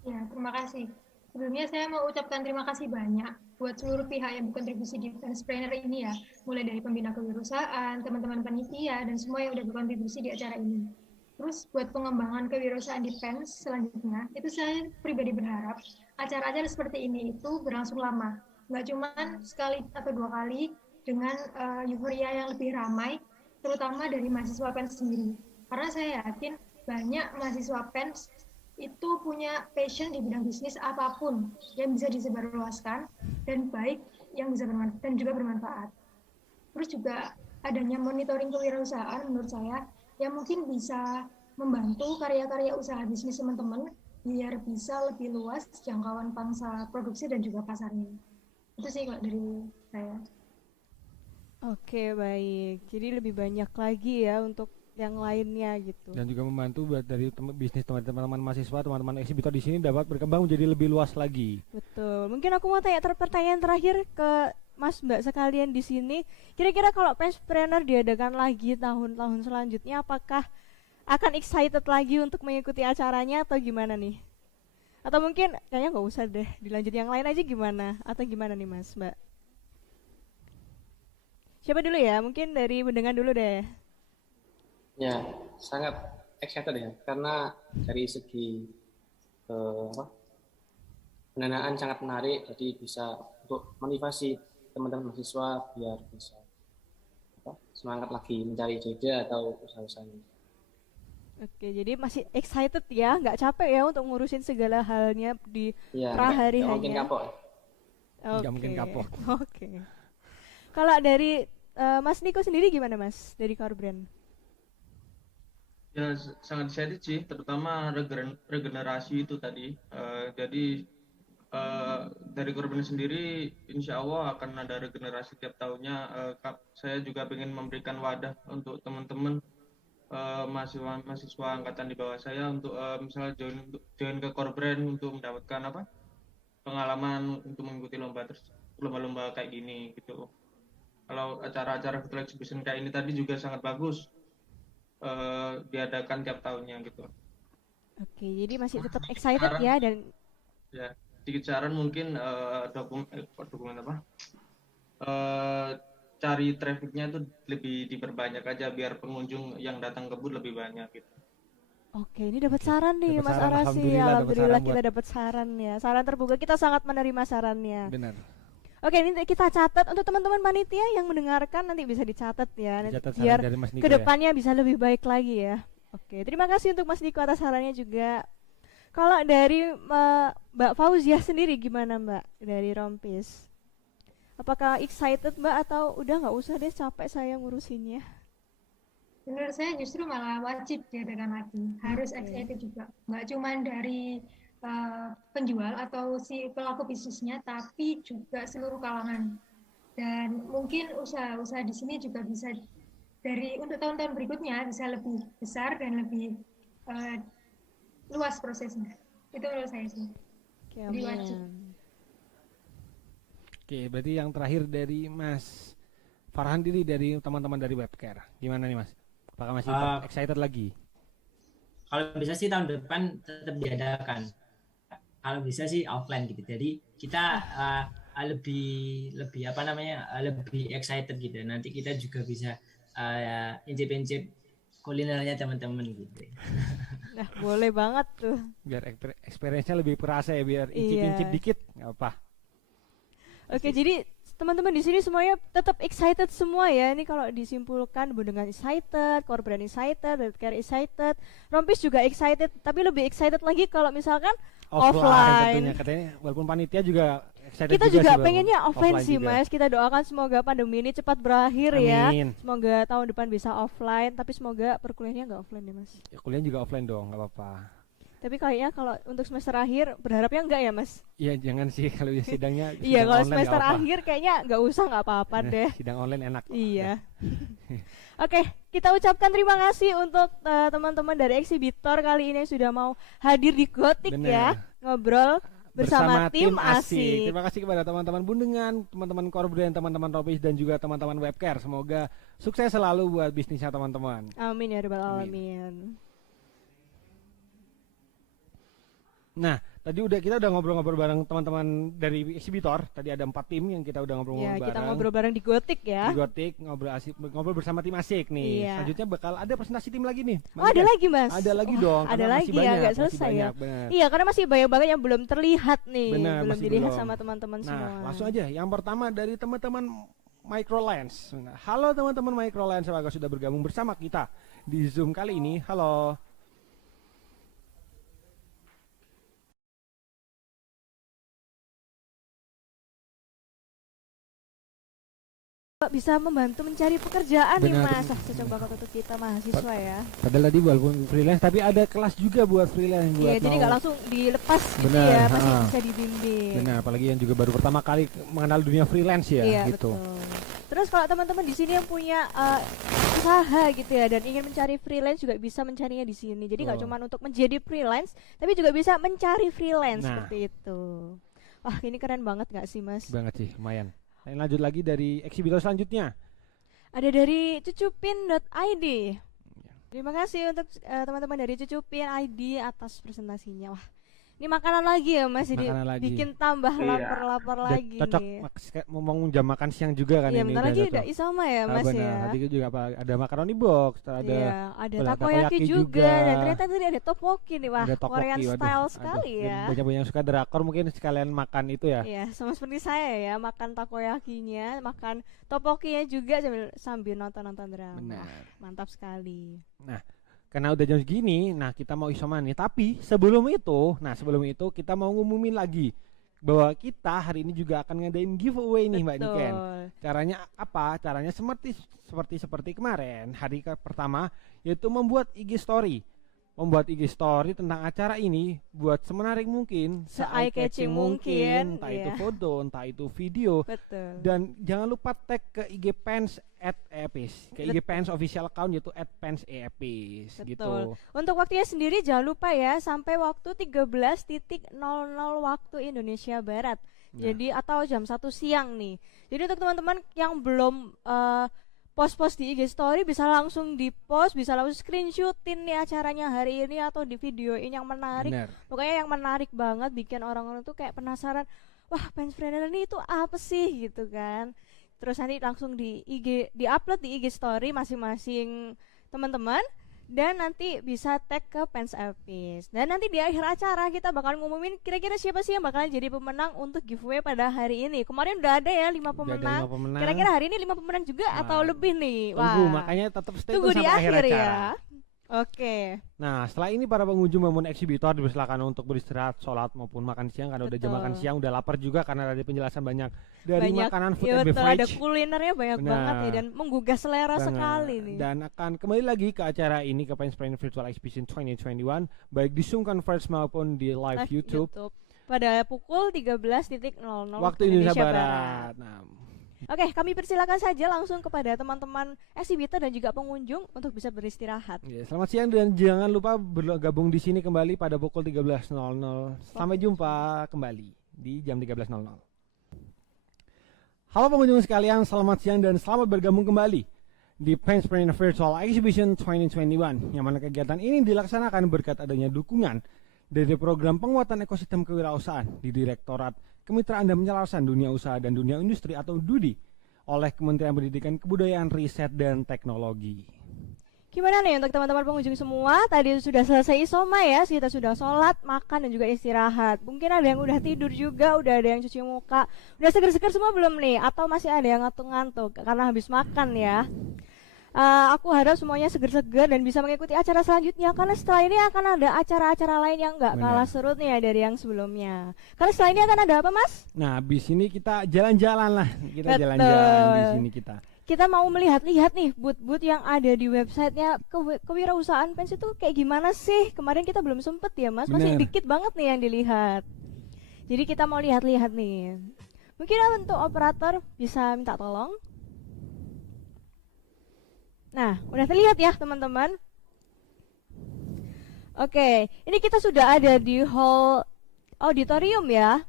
Ya, terima kasih. Sebelumnya saya mau ucapkan terima kasih banyak buat seluruh pihak yang berkontribusi di Penspreneur ini ya, mulai dari pembina kewirausahaan, teman-teman panitia, dan semua yang udah berkontribusi di acara ini. Terus buat pengembangan kewirausahaan di Pens selanjutnya, itu saya pribadi berharap acara-acara seperti ini itu berlangsung lama, nggak cuma sekali atau dua kali dengan euforia yang lebih ramai, terutama dari mahasiswa Pens sendiri. Karena saya yakin banyak mahasiswa Pens itu punya passion di bidang bisnis apapun yang bisa disebarluaskan dan baik yang bisa dan juga bermanfaat. Terus juga adanya monitoring kewirausahaan menurut saya yang mungkin bisa membantu karya-karya usaha bisnis teman-teman biar bisa lebih luas jangkauan pangsa produksi dan juga pasarnya. Itu sih kalau dari saya. Oke, baik. Jadi lebih banyak lagi ya untuk yang lainnya gitu. Dan juga membantu buat dari bisnis teman-teman mahasiswa, teman-teman eksibitor di sini dapat berkembang menjadi lebih luas lagi. Betul. Mungkin aku mau tanya pertanyaan terakhir ke Mas Mbak sekalian di sini. Kira-kira kalau Penspreneur diadakan lagi tahun-tahun selanjutnya, apakah akan excited lagi untuk mengikuti acaranya atau gimana nih? Atau mungkin kayaknya nggak usah deh, dilanjut yang lain aja gimana? Atau gimana nih Mas Mbak? Siapa dulu ya? Mungkin dari Bundengan dulu deh. Ya, sangat excited ya, karena dari segi pendanaan sangat menarik, jadi bisa untuk motivasi teman-teman mahasiswa biar bisa semangat lagi mencari ide atau usaha-usahanya. Oke, jadi masih excited ya, nggak capek ya untuk ngurusin segala halnya di Ya, hari-harinya. nggak mungkin kapok. Nggak mungkin kapok. Oke. Kalau dari Mas Niko sendiri gimana Mas dari Korbrand? Ya, sangat excited sih, terutama regenerasi itu tadi. Jadi dari korban sendiri, insya Allah akan ada regenerasi tiap tahunnya. Saya juga ingin memberikan wadah untuk teman-teman mahasiswa angkatan di bawah saya untuk misalnya join ke Korbrand untuk mendapatkan pengalaman untuk mengikuti lomba-lomba kayak gini gitu. Kalau acara-acara virtual exhibition kayak ini tadi juga sangat bagus diadakan tiap tahunnya gitu. Oke, jadi masih tetap excited ya dan ya sedikit saran mungkin dokumen cari trafficnya itu lebih diperbanyak aja biar pengunjung yang datang ke booth lebih banyak gitu. Oke, ini dapat saran nih Dapat Mas saran, Arasi. alhamdulillah dapat Alhamdulillah saran kita buat- dapat saran ya. Saran terbuka, kita sangat menerima sarannya. Benar. Oke, ini kita catat untuk teman-teman panitia yang mendengarkan, nanti bisa dicatat ya, Dicatat saran biar dari Mas Niko kedepannya bisa lebih baik lagi ya. Oke, terima kasih untuk Mas Niko atas sarannya juga. Kalau dari Mbak Fauziah sendiri gimana Mbak dari Rompis? Apakah excited Mbak atau udah nggak usah deh, capek saya ngurusinnya? Menurut saya justru malah wajib diadakan lagi, harus excited juga. Nggak cuma dari penjual atau si pelaku bisnisnya, tapi juga seluruh kalangan. Dan mungkin usaha-usaha di sini juga bisa untuk tahun-tahun berikutnya bisa lebih besar dan lebih luas prosesnya. Itu menurut saya sih. Oke, Jadi wajib. Oke, berarti yang terakhir dari Mas Farhan diri dari teman-teman dari Webcare. Gimana nih Mas? Apakah masih excited lagi? Kalau bisa sih tahun depan tetap diadakan. Kalau bisa sih offline gitu. Jadi kita lebih lebih excited gitu. Nanti kita juga bisa incip-incip kulinernya teman-teman gitu. Nah, boleh banget tuh. Biar experience-nya lebih kerasa ya, biar incip-incip dikit nggak apa. Oke, jadi teman-teman di sini semuanya tetap excited semua ya. Ini kalau disimpulkan, Bundengan excited, Korbrand excited, Webcare excited, Rompis juga excited, tapi lebih excited lagi kalau misalkan offline. Tentunya, katanya walaupun panitia juga excited Kita juga sih, pengennya offline sih juga. Mas. Kita doakan semoga pandemi ini cepat berakhir ya. Amin. Semoga tahun depan bisa offline, tapi semoga perkuliahannya nggak offline deh Mas. Ya, kuliah juga offline dong, nggak apa-apa. Tapi kayaknya kalau untuk semester akhir berharapnya enggak ya Mas? Iya, jangan sih kalau sidangnya. Iya, kalau online semester nggak apa. akhir kayaknya nggak usah, nggak apa-apa deh. Sidang online enak. Iya. Oke, kita ucapkan terima kasih untuk teman-teman dari eksibitor kali ini yang sudah mau hadir di Gotik ya, ngobrol bersama tim ASIK. Terima kasih kepada teman-teman Bundengan, teman-teman Korbrand, teman-teman Rompis dan juga teman-teman Webcare. Semoga sukses selalu buat bisnisnya teman-teman. Amin ya rabbal alamin. Nah, tadi kita udah ngobrol-ngobrol bareng teman-teman dari eksibitor. Tadi ada 4 tim yang kita udah ngobrol-ngobrol Ya, bareng. kita ngobrol bareng di Gotik ya. Di Gotik, ngobrol bersama tim ASIK nih. Iya. Selanjutnya bakal ada presentasi tim lagi nih. Oh, ada lagi Mas? Ada lagi Oh, dong. ada karena lagi masih ya, banyak, nggak masih selesai ya. banyak, bener. Iya, karena masih banyak banget yang belum terlihat nih, Benar, belum masih dilihat belum. sama teman-teman semua. Nah, langsung aja. Yang pertama dari teman-teman Microlens. Nah, halo teman-teman Microlens, apakah sudah bergabung bersama kita di Zoom kali ini? Halo. Bisa membantu mencari pekerjaan nih Benar. Mas. Cocok banget untuk kita mahasiswa ya. Padahal tadi walaupun freelance, tapi ada kelas juga buat freelance. Iya, jadi nggak langsung dilepas gitu Benar, ya, masih ha. bisa dibimbing. Benar, apalagi yang juga baru pertama kali mengenal dunia freelance ya, Iya, gitu. betul. Terus kalau teman-teman di sini yang punya usaha gitu ya dan ingin mencari freelance juga bisa mencarinya di sini. Jadi nggak Betul. cuma untuk menjadi freelance, tapi juga bisa mencari freelance Nah. seperti itu. Wah, ini keren banget nggak sih Mas? Banget sih, lumayan. Lanjut lagi dari eksibitor selanjutnya. Ada dari cucupin.id. Terima kasih untuk teman-teman dari Cucupin ID atas presentasinya. Wah, ini makanan lagi ya Mas, jadi Makanan lagi. bikin tambah Iya. lapar-lapar Udah lagi cocok nih. ngomong jam makan siang juga kan Iya, ini. bentar udah lagi cocok. udah isoma ya Mas benar. ya. Tadi juga ada makaroni box, ada Iya, ada ada takoyaki takoyaki juga juga. dan ternyata tadi ada tteokbokki nih. Wah, ada tteokbokki, Korean waduh, style aduh. sekali ya. Banyak yang suka drakor mungkin sekalian makan itu ya. Iya, sama seperti saya ya, makan takoyakinya, makan tteokbokkinya juga sambil nonton-nonton drama. Benar. Mantap sekali. Nah, karena udah jam segini, nah kita mau isoman nih. Tapi sebelum itu kita mau ngumumin lagi bahwa kita hari ini juga akan ngadain giveaway nih Mbak Betul. Niken. Caranya apa? Caranya seperti kemarin hari pertama, yaitu membuat IG story. Membuat IG story tentang acara ini buat semenarik mungkin, Se-eye-catching mungkin, entah itu iya. foto, entah itu video. Betul. Dan jangan lupa tag ke IG Pens @eapis, ke IG Pens official account yaitu @penseapis Betul. gitu. Untuk waktunya sendiri jangan lupa ya, sampai waktu 13.00 waktu Indonesia Barat. Nah. Jadi atau jam 1 siang nih. Jadi untuk teman-teman yang belum post-post di IG story, bisa langsung di post, bisa langsung screenshotin nih acaranya hari ini atau di videoin yang menarik. Benar. Pokoknya yang menarik banget, bikin orang-orang tuh kayak penasaran, wah Penspreneur ini itu apa sih gitu kan. Terus nanti langsung di upload di IG story masing-masing teman-teman, dan nanti bisa tag ke Penseapis. Dan nanti di akhir acara kita bakal ngumumin kira-kira siapa sih yang bakalan jadi pemenang untuk giveaway pada hari ini. Kemarin udah ada ya 5 Udah ada pemenang. 5 pemenang. Kira-kira hari ini 5 pemenang juga atau lebih nih? Tunggu, makanya tetap stay Tunggu di sampai akhir akhir acara. ya. Oke. Nah, setelah ini para pengunjung maupun eksibitor dipersilakan untuk beristirahat, sholat maupun makan siang karena udah jam Betul. makan siang, udah lapar juga karena tadi penjelasan banyak dari makanan food ya and betul, ada beverage. kulinernya banyak Benar. banget ya, dan menggugah selera Banget. sekali nih. Dan akan kembali lagi ke acara ini, ke Penspreneur Virtual Exhibition 2021, baik di Zoom Conference maupun di live YouTube pada pukul 13.00 waktu Indonesia Barat. Nah, Oke, kami persilakan saja langsung kepada teman-teman eksibitor dan juga pengunjung untuk bisa beristirahat. ya, selamat siang dan jangan lupa bergabung di sini kembali pada pukul 13.00. Sampai jumpa kembali di jam 13.00. Halo pengunjung sekalian, selamat siang dan selamat bergabung kembali di Penspreneur Virtual Exhibition 2021, yang mana kegiatan ini dilaksanakan berkat adanya dukungan dari program penguatan ekosistem kewirausahaan di Direktorat Kemitraan dan Penyelarasan Dunia Usaha dan Dunia Industri atau DUDI oleh Kementerian Pendidikan, Kebudayaan, Riset, dan Teknologi. Gimana nih untuk teman-teman pengunjung semua? Tadi sudah selesai isoma ya, kita sudah sholat, makan, dan juga istirahat. Mungkin ada yang udah tidur juga, udah ada yang cuci muka. Udah seger-seger semua belum nih? Atau masih ada yang ngantuk-ngantuk karena habis makan ya? Aku harap semuanya seger-seger dan bisa mengikuti acara selanjutnya, karena setelah ini akan ada acara-acara lain yang nggak kalah seru nih ya dari yang sebelumnya. Karena setelah ini akan ada apa, Mas? Nah, habis ini kita jalan-jalan lah, kita Betul. jalan-jalan di sini kita. Kita mau melihat-lihat nih booth-booth yang ada di websitenya kewirausahaan Pens itu kayak gimana sih? Kemarin kita belum sempet ya, Mas, masih Bener. dikit banget nih yang dilihat. Jadi kita mau lihat-lihat nih. Mungkin untuk operator bisa minta tolong. Nah, udah terlihat ya teman-teman. Oke, ini kita sudah ada di hall auditorium ya.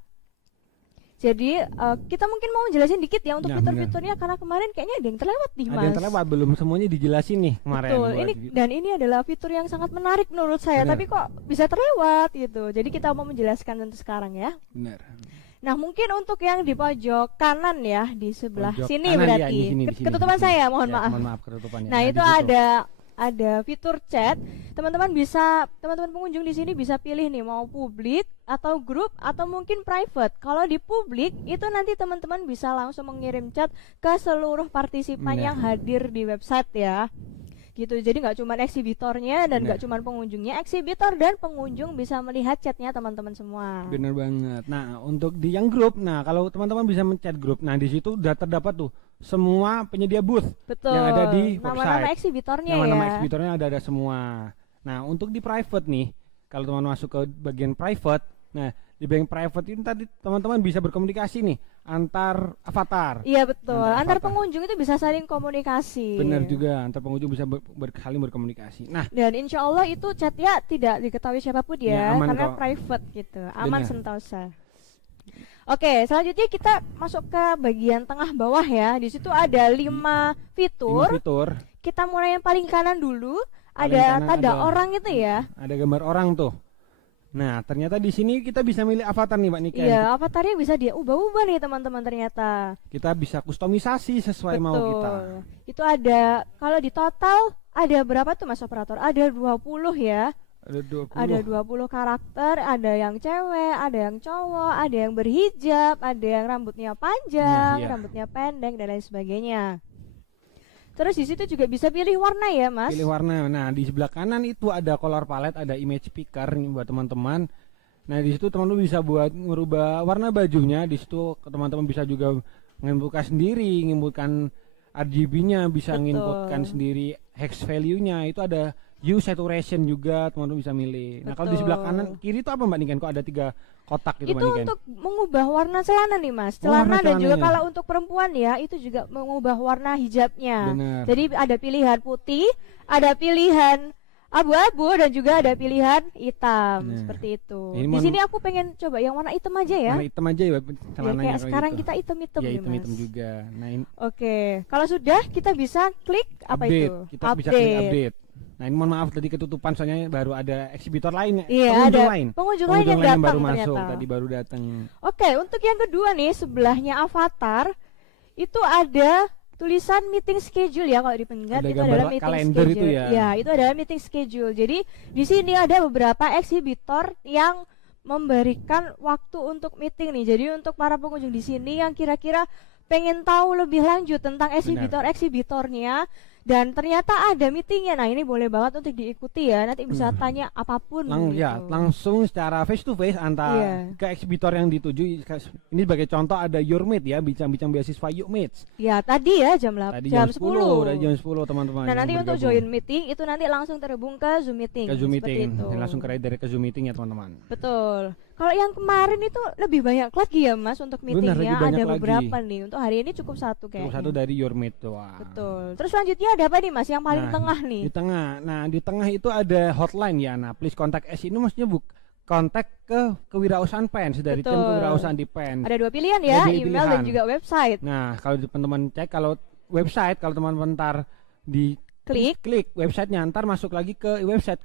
Jadi kita mungkin mau jelasin dikit ya untuk Nah, fitur-fiturnya, karena kemarin kayaknya ada yang terlewat nih, Mas. Ada yang terlewat, belum semuanya dijelasin nih kemarin. Betul, buat ini adalah fitur yang sangat menarik menurut saya, Bener. tapi kok bisa terlewat gitu. Jadi kita mau menjelaskan untuk sekarang ya. Benar. Nah, mungkin untuk yang di pojok kanan ya, di sebelah Pojok sini kanan, berarti. ya, di sini, di sini, Ketutupan di sini. saya, mohon Ya, maaf. mohon maaf ketutupannya. Nah, Nah, itu di situ. ada fitur chat. Teman-teman pengunjung di sini bisa pilih nih mau publik atau grup atau mungkin private. Kalau di publik itu nanti teman-teman bisa langsung mengirim chat ke seluruh partisipan Nah. yang hadir di website ya. Gitu. Jadi nggak cuma eksibitornya dan nggak Benar. cuma pengunjungnya, eksibitor dan pengunjung bisa melihat chatnya teman-teman semua. Bener banget. Nah, untuk di yang grup, nah kalau teman-teman bisa mencet grup, nah di situ udah terdapat tuh semua penyedia booth Betul. yang ada di Nama-nama website. eksibitornya Nama-nama ya. eksibitornya ada semua. Nah, untuk di private nih, kalau teman-teman masuk ke bagian private, nah di bagian private ini tadi teman-teman bisa berkomunikasi nih antar avatar. Iya betul. Antar avatar. pengunjung itu bisa saling komunikasi. Benar juga, antar pengunjung bisa saling berkomunikasi. Nah, Dan insya Allah itu chatnya tidak diketahui siapapun ya, Ya, aman karena kok. private gitu, aman Benar. sentosa. Oke, selanjutnya kita masuk ke bagian tengah bawah ya. Di situ ada 5 fitur. 5 fitur. Kita mulai yang paling kanan dulu. Paling Ada kanan tanda ada. orang itu ya. Ada gambar orang tuh. Nah, ternyata di sini kita bisa milih avatar nih, Mbak Niken. Iya, avatarnya bisa dia ubah-ubah nih teman-teman ternyata. Kita bisa kustomisasi sesuai mau kita. Itu ada, kalau di total ada berapa tuh Mas Operator? Ada 20 ya. Ada 20. Ada 20 karakter, ada yang cewek, ada yang cowok, ada yang berhijab, ada yang rambutnya panjang, Nah, iya. rambutnya pendek dan lain sebagainya. Terus di situ juga bisa pilih warna ya, Mas. Pilih warna. Nah, di sebelah kanan itu ada color palette, ada image picker nih buat teman-teman. Nah, di situ teman-teman bisa buat merubah warna bajunya. Di situ teman-teman bisa juga menginputkan sendiri, menginputkan RGB-nya, bisa Betul. menginputkan sendiri hex value-nya. Itu ada hue saturation juga teman-teman bisa milih. Nah, kalau di sebelah Betul. kanan kiri itu apa Mbak Niken? Kok ada 3 kotak gitu Mbak Itu Niken? untuk mengubah warna celana nih Mas. Oh, warna Celana dan juga celananya. kalau untuk perempuan ya itu juga mengubah warna hijabnya. Benar. Jadi ada pilihan putih, ada pilihan abu-abu dan juga ada pilihan hitam Nah, seperti itu. ini Di mohon- sini aku pengen coba yang warna hitam aja ya. Warna hitam aja ya Ya, celananya kayak kalau sekarang gitu. kita hitam-hitam Ya, nih hitam-hitam Mas. juga. Nah, ini Oke, kalau sudah kita bisa klik apa update. itu? Kita bisa klik update. Nah, ini mohon maaf tadi ketutupan soalnya baru ada eksibitor lain ya. Iya, pengunjung ada lain. pengunjung lain yang Pengunjung datang baru ternyata. masuk tadi baru datang. Oke, untuk yang kedua nih sebelahnya avatar itu ada tulisan meeting schedule ya kalau dipencet Ada itu gambar adalah meeting kalender schedule. itu ya. Itu adalah meeting schedule. Jadi di sini ada beberapa eksibitor yang memberikan waktu untuk meeting nih. Jadi untuk para pengunjung di sini yang kira-kira pengen tahu lebih lanjut tentang eksibitornya dan ternyata ada meetingnya. Nah, ini boleh banget untuk diikuti ya. Nanti bisa tanya apapun gitu. Langsung secara face to face antara Iya. ke eksibitor yang dituju. Ini sebagai contoh ada Your Meet ya, bincang-bincang beasiswa Yuk Meets. Ya, tadi ya jam Tadi jam 10. dari jam 10 teman-teman. Nah, yang nanti untuk bergabung. join meeting itu nanti langsung terhubung ke Zoom meeting. ke Zoom seperti meeting. itu. Langsung dari ke Zoom meeting ya teman-teman. Betul. Kalau yang kemarin itu lebih banyak lagi ya Mas untuk Benar, meetingnya. lebih banyak Ada lagi. beberapa nih. Untuk hari ini cukup satu kayaknya. Cukup satu dari Your Meet doang. Betul. Terus selanjutnya ada apa nih Mas yang paling Nah, tengah nih? Di tengah. Nah, di tengah itu ada hotline ya. Nah, please contact us ini maksudnya kontak ke kewirausahaan PENS dari tim Betul. kewirausahaan di PENS. Ada 2 pilihan ya, Ada email pilihan. dan juga website. Nah, kalau teman-teman cek kalau website, kalau teman-teman ntar di klik websitenya, ntar masuk lagi ke website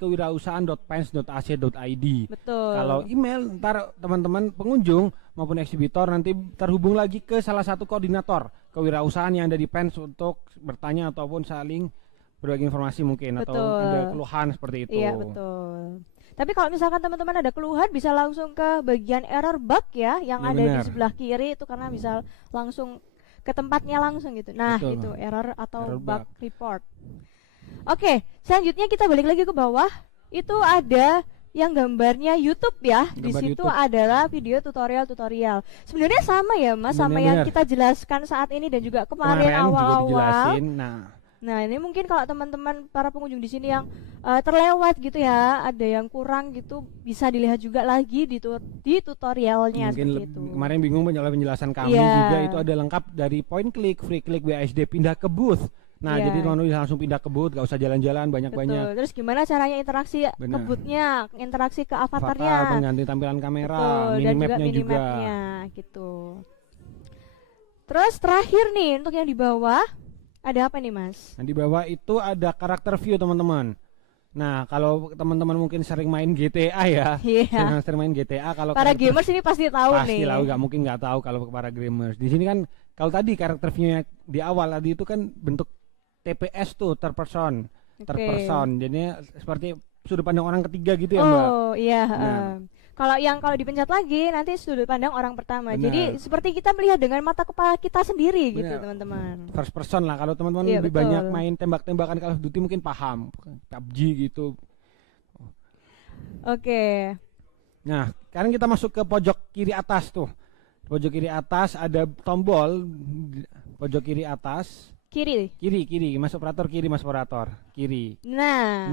kewirausahaan.pens.ac.id. Betul. Kalau email, ntar teman-teman pengunjung maupun eksibitor nanti terhubung lagi ke salah satu koordinator kewirausahaan yang ada di PENS untuk bertanya ataupun saling berbagi informasi mungkin atau Betul. ada keluhan seperti itu. Iya, betul. Tapi kalau misalkan teman-teman ada keluhan bisa langsung ke bagian error bug ya yang Iya, ada di benar. sebelah kiri itu karena bisa langsung ke tempatnya langsung gitu. Nah, Betul. itu error atau Error bug bug. report. Oke, selanjutnya kita balik lagi ke bawah. Itu ada yang gambarnya YouTube ya. Di Gambar situ YouTube. adalah video tutorial. Sebenarnya sama ya, Mas, sama yang Benar. kita jelaskan saat ini dan juga kemarin juga awal-awal. dijelasin. Nah, ini mungkin kalau teman-teman para pengunjung di sini yang terlewat gitu ya, ada yang kurang gitu, bisa dilihat juga lagi di tutorialnya Mungkin seperti itu. kemarin bingung banyak penjelasan kami Iya. juga itu ada lengkap dari point click, free click, WASD pindah ke booth. Nah, Iya. jadi teman-teman bisa langsung pindah ke booth, gak usah jalan-jalan banyak-banyak. Betul. Terus gimana caranya interaksi ke Benar. booth-nya, interaksi ke Avatar, avatarnya. mengganti tampilan kamera, Betul, dan juga minimapnya juga. minimapnya gitu. Terus terakhir nih untuk yang di bawah ada apa nih, Mas? Nah, di bawah itu ada karakter view teman-teman. Nah, kalau teman-teman mungkin sering main GTA ya, Iya. sering main GTA, kalau Para karakter- gamers ini pasti tahu pasti nih. lah, nggak mungkin nggak tahu kalau para gamers. Di sini kan kalau tadi karakter view-nya di awal tadi itu kan bentuk TPS tuh, third person. Jadinya seperti sudut pandang orang ketiga gitu ya, Mbak. Oh iya. Nah. Kalau dipencet lagi nanti sudut pandang orang pertama. Benar. Jadi seperti kita melihat dengan mata kepala kita sendiri gitu Benar. teman-teman. First person lah, kalau teman-teman Iya, lebih betul. banyak main tembak-tembakan Call of Duty mungkin paham. PUBG gitu. Oke. Nah, sekarang kita masuk ke pojok kiri atas tuh. Pojok kiri atas ada tombol pojok kiri atas. Kiri. Kiri, Mas operator kiri, Mas operator kiri. Nah.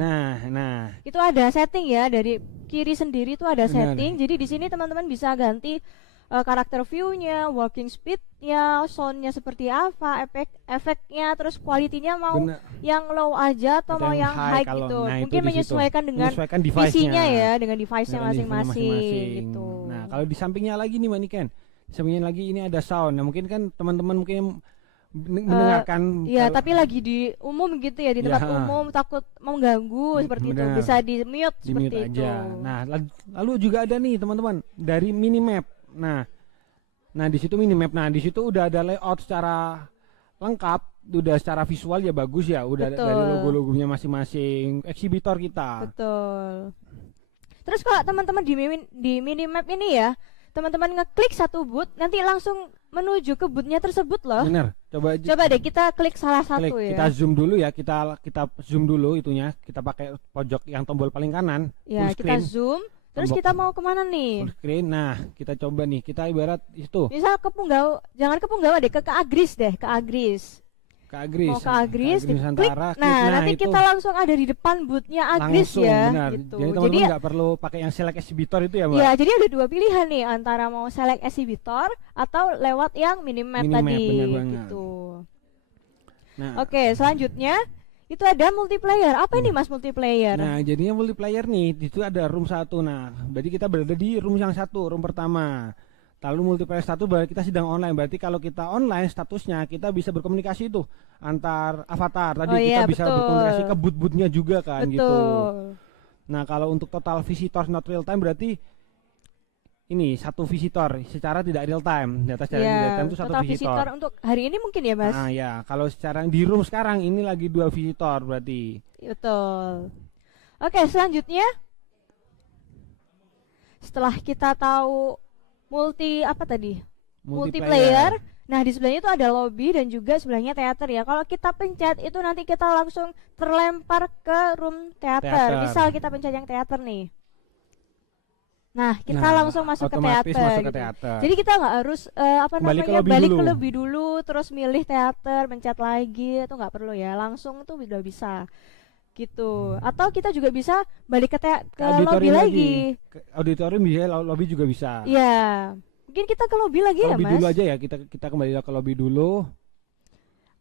Nah. Itu ada setting ya, dari kiri sendiri itu ada Benar. setting. Jadi di sini teman-teman bisa ganti karakter view-nya, walking speed-nya, sound-nya seperti apa, efeknya, terus quality-nya mau Benar. yang low aja atau Atau mau yang yang high high kalau- gitu. nah, itu Mungkin di situ. menyesuaikan dengan Menyesuaikan device-nya. PC-nya ya, dengan device-nya Dengan device-nya masing-masing gitu. Nah, kalau di sampingnya lagi nih, Mbak Niken. Di sampingnya lagi ini ada sound. Nah, mungkin kan teman-teman mungkin mendengarkan Iya, kalau- tapi lagi di umum gitu ya, di tempat Ya, umum takut mengganggu seperti itu. benar. Bisa di mute di seperti mute itu. aja. Nah, lalu juga ada nih teman-teman dari minimap. Nah, di situ minimap. Nah, di situ udah ada layout secara lengkap, udah secara visual ya bagus ya, udah Betul. dari logo-logonya masing-masing eksibitor kita. Betul. Terus kalau teman-teman di minimap ini ya, teman-teman ngeklik satu booth, nanti langsung menuju ke boothnya tersebut loh. Bener. Coba Coba deh kita klik salah klik, satu ya. kita zoom dulu ya, kita zoom dulu itunya, kita pakai pojok yang tombol paling kanan, Ya, full kita screen. zoom. Terus Tembok kita mau kemana nih? full screen. Nah, kita coba nih. Kita ibarat itu Misal ke Punggawa, jangan ke Punggawa deh, ke Agris deh, ke Agris. ke Agris. Mau ke Agris, klik. Nusantara. Nah, nanti itu kita langsung ada di depan boothnya Agris langsung, ya, benar. gitu. Jadi teman-teman nggak perlu pakai yang select exhibitor itu ya, Mbak? Ya, jadi ada dua pilihan nih, antara mau select exhibitor atau lewat yang minimap Minimap, tadi, benar banget. gitu. Nah, Oke, selanjutnya itu ada multiplayer. Apa ini Mas multiplayer? nah, jadinya multiplayer nih, di situ ada room 1. Nah, berarti kita berada di room yang 1, room pertama. Lalu multiplayer 1 berarti kita sedang online. Berarti kalau kita online statusnya kita bisa berkomunikasi tuh antar avatar. Tadi Oh kita iya, bisa betul. berkomunikasi ke booth-boothnya juga kan gitu. Betul. Nah, kalau untuk total visitors not real time berarti ini satu visitor secara tidak real time. Di atas secara Ya, real time itu satu total visitor. visitor untuk hari ini mungkin ya, Mas? Nah, ya, kalau secara di room sekarang ini lagi 2 visitor berarti. Betul. Oke, selanjutnya setelah kita tahu apa tadi? Multiplayer. Nah, di sebelahnya itu ada lobby dan juga sebelahnya teater ya. Kalau kita pencet itu nanti kita langsung terlempar ke room teater. Misal kita pencet yang teater nih. Nah, kita langsung masuk ke otomatis teater. masuk ke Gitu. teater. Jadi kita nggak harus Balik ke lobby balik dulu. ke lobby dulu, terus milih teater, pencet lagi, itu nggak perlu ya. Langsung tuh udah bisa. Gitu. Atau kita juga bisa balik ke lobby auditorium lagi. Ke auditorium bisa, lobby juga bisa. Iya. Mungkin kita ke lobby lagi ya, Lobby Mas? dulu aja ya, kita kembali ke lobby dulu.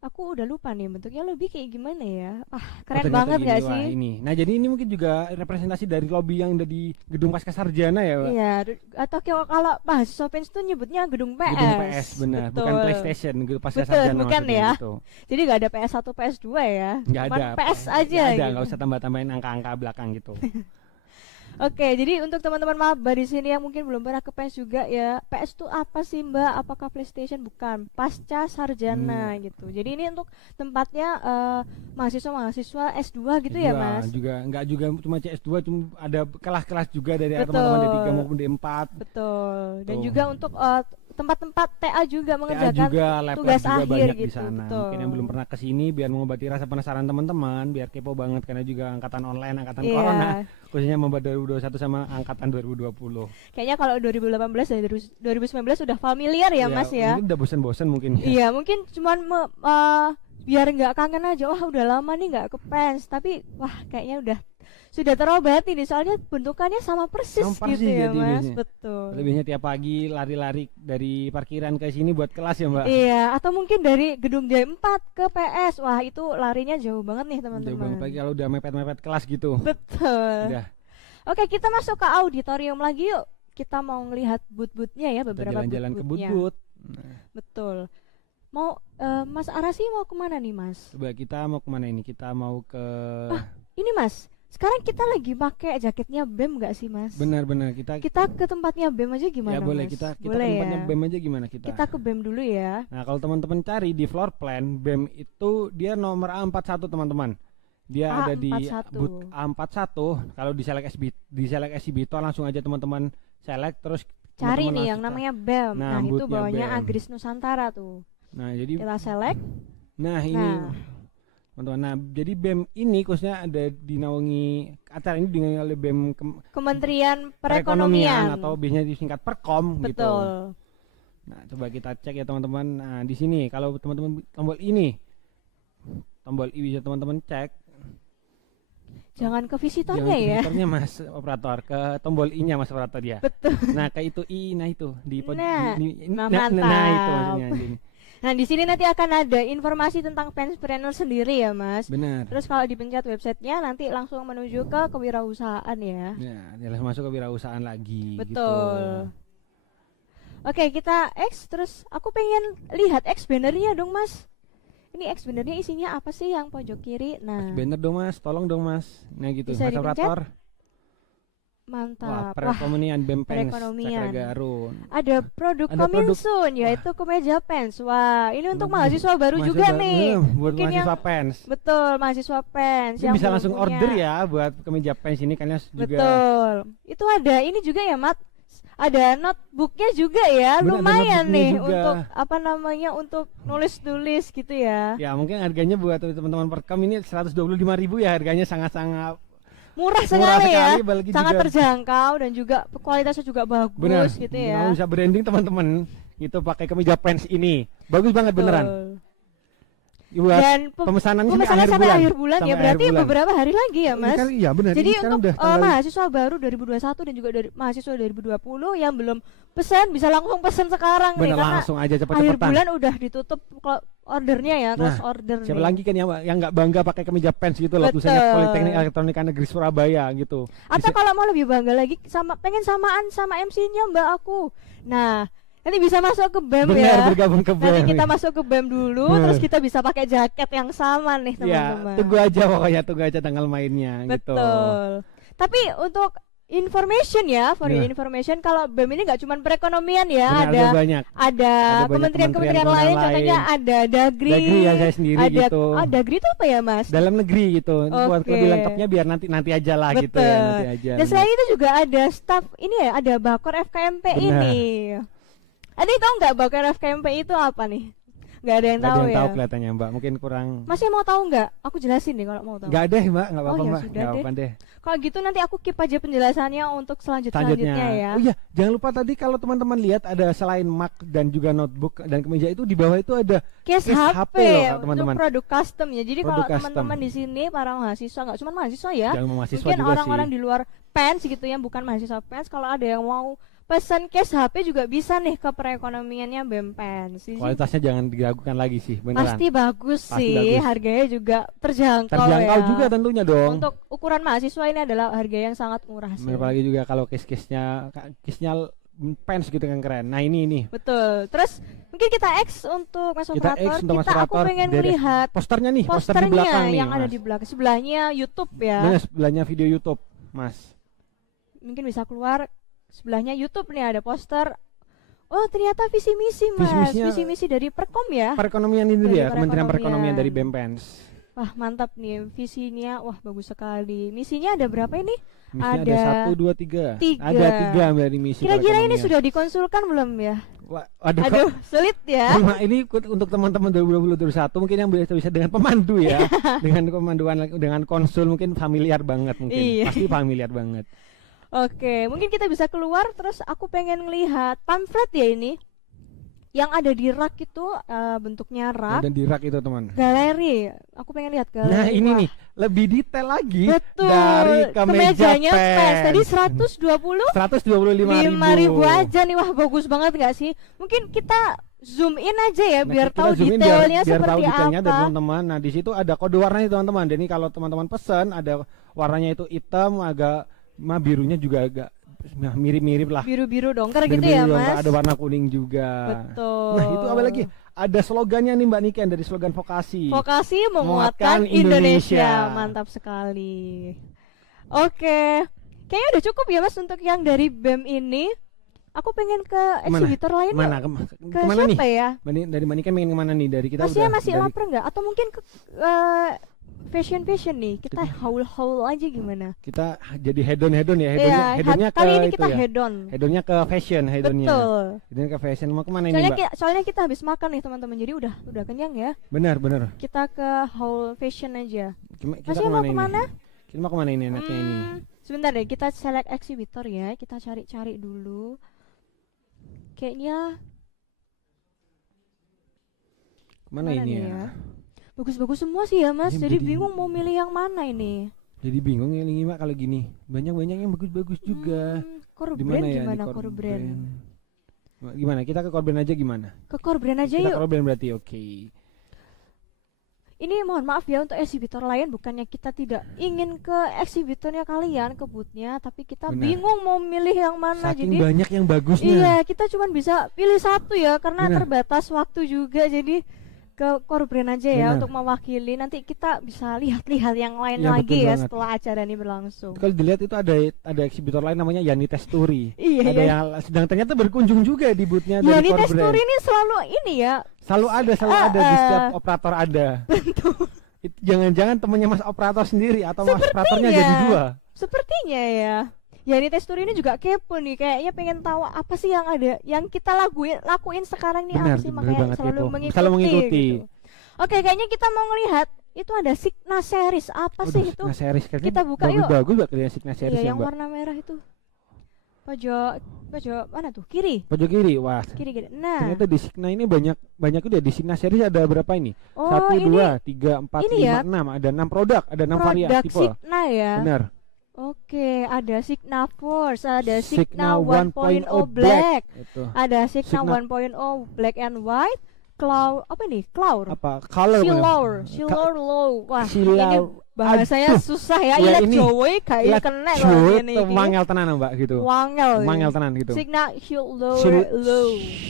Aku udah lupa nih bentuknya lobby kayak gimana ya. Oh, Keren ternyata banget gini, gak wah, sih? ini. Nah, jadi ini mungkin juga representasi dari lobby yang ada di Gedung Pascasarjana ya, Pak? Iya, atau kalau mahasiswa Pens tuh nyebutnya gedung PS. Gedung PS benar, Betul. bukan PlayStation, Gedung Betul, Pascasarjana bukan maksudnya ya. gitu. Jadi gak ada PS1, PS2 ya. Nggak Cuman ada. PS aja Nggak ada, gitu. nggak usah tambah-tambahin angka-angka belakang gitu. Oke, jadi untuk teman-teman maba di sini yang mungkin belum pernah ke PS juga ya, PS itu apa sih Mbak? Apakah PlayStation? Bukan, pasca sarjana gitu. Jadi ini untuk tempatnya mahasiswa-mahasiswa S2 gitu ya, S2, Mas? juga nggak juga cuma CS2, cuma ada kelas-kelas juga dari Betul. teman-teman D3 maupun D4. Betul. Dan Tuh. juga untuk tempat-tempat TA juga TA mengerjakan juga, lab tugas juga akhir banyak gitu. di sana. Betul. Mungkin yang belum pernah ke sini biar mengobati rasa penasaran teman-teman, biar kepo banget karena juga angkatan online, angkatan Iya. corona, khususnya maba 2021 sama angkatan 2020. Kayaknya kalau 2018 dan 2019 sudah familiar ya, Mas ya. Mungkin udah bosan-bosan mungkin ya. Iya, mungkin cuman biar nggak kangen aja. Wah, udah lama nih nggak ke PENS, tapi wah kayaknya udah sudah terobati nih, soalnya bentukannya sama persis, Sama persis gitu ya, jadi Mas. biasanya. Betul. Lebihnya tiap pagi lari-lari dari parkiran ke sini buat kelas ya, Mbak. Iya, atau mungkin dari gedung D4 ke PS. Wah, itu larinya jauh banget nih, Jauh teman-teman. banget pagi kalau udah mepet-mepet kelas gitu. Betul. Udah. Oke, kita masuk ke auditorium lagi yuk. Kita mau ngelihat booth-boothnya ya, Kita beberapa jalan-jalan ke booth-boothnya. booth-booth. Nah, Betul. Mau Mas Arasi mau kemana nih, Mas? coba kita mau kemana ini? Kita mau ke Ini Mas, sekarang kita lagi pakai jaketnya BEM nggak sih, Mas? benar-benar kita Ke tempatnya BEM aja gimana, ya boleh Mas? kita Boleh ke tempatnya ya? BEM aja gimana kita. Kita ke BEM dulu ya. Nah, kalau teman-teman cari di floor plan BEM itu dia nomor A41 teman-teman. Dia ada di A41. booth A41. Kalau di select exhibitor langsung aja teman-teman select terus Cari teman-teman nih yang langsung namanya BEM. Nah, Nah, itu boothnya bawahnya BEM. Agris Nusantara tuh. Nah, jadi Kita select. ini Nah. teman-teman. Nah, jadi BEM ini khususnya ada dinaungi acara ini dinaungi oleh BEM Kementerian Perekonomian. atau biasanya disingkat Perkom gitu. Betul. Nah, coba kita cek ya teman-teman. Nah, di sini kalau teman-teman tombol I bisa teman-teman cek. Jangan ke Jangan visitornya ke ya. visitornya, Mas operator, ke tombol I-nya Mas operator ya. Betul. Nah, ke itu I, nah itu Nah, nah, mantap. itu maksudnya. Jadi, Nah, di sini nanti akan ada informasi tentang penspreneur sendiri ya, Mas. benar. Terus kalau dipencet websitenya nanti langsung menuju ke kewirausahaan ya. Ya, langsung masuk ke wirausahaan lagi Betul. gitu. Oke, kita X. Terus aku pengen lihat X bannernya dong, Mas. Ini X bannernya isinya apa sih yang pojok kiri? Nah, Banner dong, Mas. Tolong dong, Mas. Nah, gitu. Bisa Mas dipencet? operator. Wah, mantap. Wah, perekonomian BEM Pens perekonomian. Cakra Garut. ada produk Ada produk- Kominsun yaitu kemeja pens. Wah, ini untuk mahasiswa baru Mahasiswa juga baru, nih. buat Mungkin mahasiswa yang Pens. betul, mahasiswa pens Ini yang bisa belum langsung punya. order ya buat kemeja Pens ini kalian juga. Betul. Itu ada ini juga ya, Mat. Ada notebooknya juga ya, Bener, ada lumayan notebooknya nih juga. untuk apa namanya untuk nulis-nulis gitu ya. Ya, mungkin harganya buat teman-teman Perkom ini 125.000 ya, harganya sangat-sangat murah sekali ya, apalagi sangat juga- terjangkau dan juga kualitasnya juga bagus Benar. gitu ya. Kalau bisa branding teman-teman, itu pakai kemeja pants ini. Bagus banget beneran. Betul. Buat Dan pemesanan pemesanan sampai akhir bulan ya, Sampai berarti akhir bulan. beberapa hari lagi ya, Mas. Iya benar. Jadi Ini sekarang untuk udah tanggal- mahasiswa baru 2021 dan juga dari mahasiswa 2020 yang belum pesan bisa langsung pesan sekarang nih bener, karena langsung aja akhir cepet-cepetan. bulan udah ditutup ordernya ya, close order Siapa nih. lagi kan yang nggak bangga pakai kemeja pants gitu loh, tulisannya Betul. Politeknik Elektronika Negeri Surabaya gitu. Atau kalau mau lebih bangga lagi pengen samaan sama MC-nya Mbak aku. Nah, nanti bisa masuk ke BEM Benar, ya. bergabung ke Nanti BEM. kita masuk ke BEM dulu, Benar. terus kita bisa pakai jaket yang sama nih Ya, teman-teman. tunggu aja pokoknya, tunggu aja tanggal mainnya gitu. Betul. Tapi untuk information ya, for your Iya. information, kalau BEM ini nggak cuma perekonomian ya, Benar, ada banyak. ada banyak kementerian-kementerian kementerian lain, lain. contohnya ada Dagri, Dagri ya saya sendiri ada gitu. Dagri itu apa ya Mas? Dalam negeri gitu. Buat Oke. lebih lengkapnya biar nanti aja lah gitu Betul. ya, nanti aja. Dan selain itu juga ada staff ini ya, ada Bakor FKMP Benar. ini. Ada yang tahu nggak Bakor FKMP itu apa nih? Nggak ada yang Nggak tahu ada yang ya. tahu kelihatannya Mbak, mungkin kurang. Masih mau tahu nggak? Aku jelasin deh kalau mau tahu. Nggak deh Mbak, nggak apa-apa Oh, ya Mbak, sudah nggak deh. apa-apa deh. Kalau gitu nanti aku keep aja penjelasannya untuk selanjutnya ya. Oh iya, jangan lupa tadi kalau teman-teman lihat ada selain Mac dan juga notebook dan kemeja itu di bawah itu ada Case case HP, loh, untuk teman-teman. produk custom ya. Jadi kalau Produk custom. teman-teman di sini para mahasiswa, nggak cuma mahasiswa ya, Jangan mau mahasiswa mungkin juga orang-orang sih. di luar PENS gitu yang bukan mahasiswa PENS, kalau ada yang mau pesan case HP juga bisa nih ke perekonomiannya BEM PENS. Jadi Kualitasnya jangan diragukan lagi sih, beneran. pasti bagus Pasti sih, bagus. harganya juga terjangkau Terjangkau ya. juga tentunya dong. Untuk ukuran mahasiswa ini adalah harga yang sangat murah sih. Apalagi juga kalau case-nya pants gitu kan keren. Nah ini Betul. Terus mungkin kita X untuk Mas Kita Operator. X untuk Mas Aku Operator. pengen Dari melihat posternya nih, poster di posternya belakang nih, yang ada Mas. di belakang. Sebelahnya YouTube ya. Bener, sebelahnya video YouTube, Mas. Mungkin bisa keluar sebelahnya YouTube nih ada poster. Oh ternyata visi misi Mas. Visi-misinya- Visi misi dari Perkom ya. Perekonomian ini Dari ya, Kementerian Perekonomian dari BEM PENS. Wah mantap nih visinya. Wah bagus sekali. Misinya ada berapa ini? Misinya ada 1, 2, 3. Ada 3 dari misi. Kira-kira ini perekonomian. sudah dikonsulkan belum ya? Aduh, Aduh, sulit ya. Cuma ini untuk teman-teman 2021 mungkin yang bisa dengan pemandu ya, dengan pemanduan, dengan konsul mungkin familiar banget mungkin, Iya. pasti familiar banget. Oke, mungkin kita bisa keluar terus aku pengen ngelihat pamflet ya ini. Yang ada di rak itu bentuknya rak. Dan di rak itu teman. Galeri. Aku pengen lihat galeri. Nah ini Wah, nih lebih detail lagi betul. dari kemeja Kemejanya pants. Tadi 125 125.000 aja nih. Wah bagus banget gak sih? Mungkin kita zoom in aja ya Nah, biar kita tahu zoom in detailnya biar tahu seperti detailnya dari apa. teman-teman. Nah di situ ada kode warnanya teman-teman. Jadi kalau teman-teman pesan ada warnanya itu hitam, agak birunya juga agak mirip-mirip lah. Biru-biru dongker Dan gitu ya biru, Mas. ada warna kuning juga. Betul. Nah itu apa lagi? Ada slogannya nih Mbak Niken dari slogan vokasi. Vokasi Menguatkan menguatkan Indonesia. Indonesia. Mantap sekali. Oke. Kayaknya udah cukup ya Mas untuk yang dari BEM ini. Aku pengen ke eksibitor lain Mana? yuk. Ke Kemana nih? siapa ya? Dari Mbak Niken pengen kemana nih? Dari kita Masnya udah masih dari- lapar nggak? Atau mungkin ke fashion nih? Kita haul aja gimana? Kita jadi hedon ya, Iya, hedonnya ke kali ini itu kita ya. hedon. Hedonnya ke fashion, hedonnya. Betul. Hedonnya ke fashion. Mau kemana ini Mbak? Soalnya kita habis makan nih teman-teman. Jadi udah kenyang ya. Benar. Kita ke haul fashion aja. Kita Masnya mau kemana? Kita mau kemana ini enaknya ini? Sebentar deh, kita select eksibitor ya. Kita cari-cari dulu. Kayaknya Kemana mana ini nih ya? bagus-bagus semua sih ya Mas. Ini Jadi jadi- bingung mau milih yang mana ini. Jadi bingung ini Mbak kalau gini. Banyak yang bagus-bagus juga. Core Di brand mana ya? gimana Di core Core brand? Gimana? Kita ke core brand aja gimana? Ke core brand aja Kita yuk. core brand berarti oke. Ini mohon maaf ya untuk eksibitor lain, bukannya kita tidak ingin ke eksibitornya kalian, ke boothnya, tapi kita Benar. bingung mau milih yang mana. Saking Jadi banyak yang bagusnya. iya, kita cuma bisa pilih satu ya karena Benar. terbatas waktu juga. Jadi ke core brand aja ya Benar. untuk mewakili. Nanti kita bisa lihat yang lain Iya, lagi betul ya banget. setelah acara ini berlangsung. Kalau dilihat itu ada eksibitor lain namanya Yani Testuri. Iya, Ada iya. yang sedang ternyata berkunjung juga di boothnya dari Yani core brand. Testuri ini selalu ini ya. Selalu ada di setiap operator ada. Itu jangan-jangan temennya Mas operator sendiri atau Mas operatornya Sepertinya. jadi dua. Sepertinya ya. Yani Testuri ini juga kepo nih, kayaknya pengen tahu apa sih yang ada, yang kita lakuin sekarang nih Benar, apa sih, benar makanya banget selalu kepo. mengikuti. Selalu mengikuti. Gitu. Oke, kayaknya kita mau ngelihat itu ada Signa series. Apa sih itu? Signa series kayaknya Kita buka yuk. bagus Mbak kalian Signa series Iya, ya yang Mbak. warna merah itu. Pojok mana tuh? Kiri. Pojok kiri, wah. Kiri. Nah. Ternyata di Signa ini banyak udah di Signa series ada berapa ini? Oh, 1, ini 2, 3, 4, ini 5, ya, 6, ada 6 produk, ada 6 varian produk tipe. Signa ya. Benar. Oke, ada Signa Force, ada Signa Signa 1.0 Black, Itu. ada Signa Signa 1.0 Black and White, Cloud apa nih? Cloud. Apa? Color bener. Silor Low. Wah, Silor. ini bahasanya Aduh. susah ya. Ya, Ilat ini. Jawa kayak kena kalau ini. Wangel tenan Mbak gitu. Wangel. Wangel tenan gitu. Signa Low.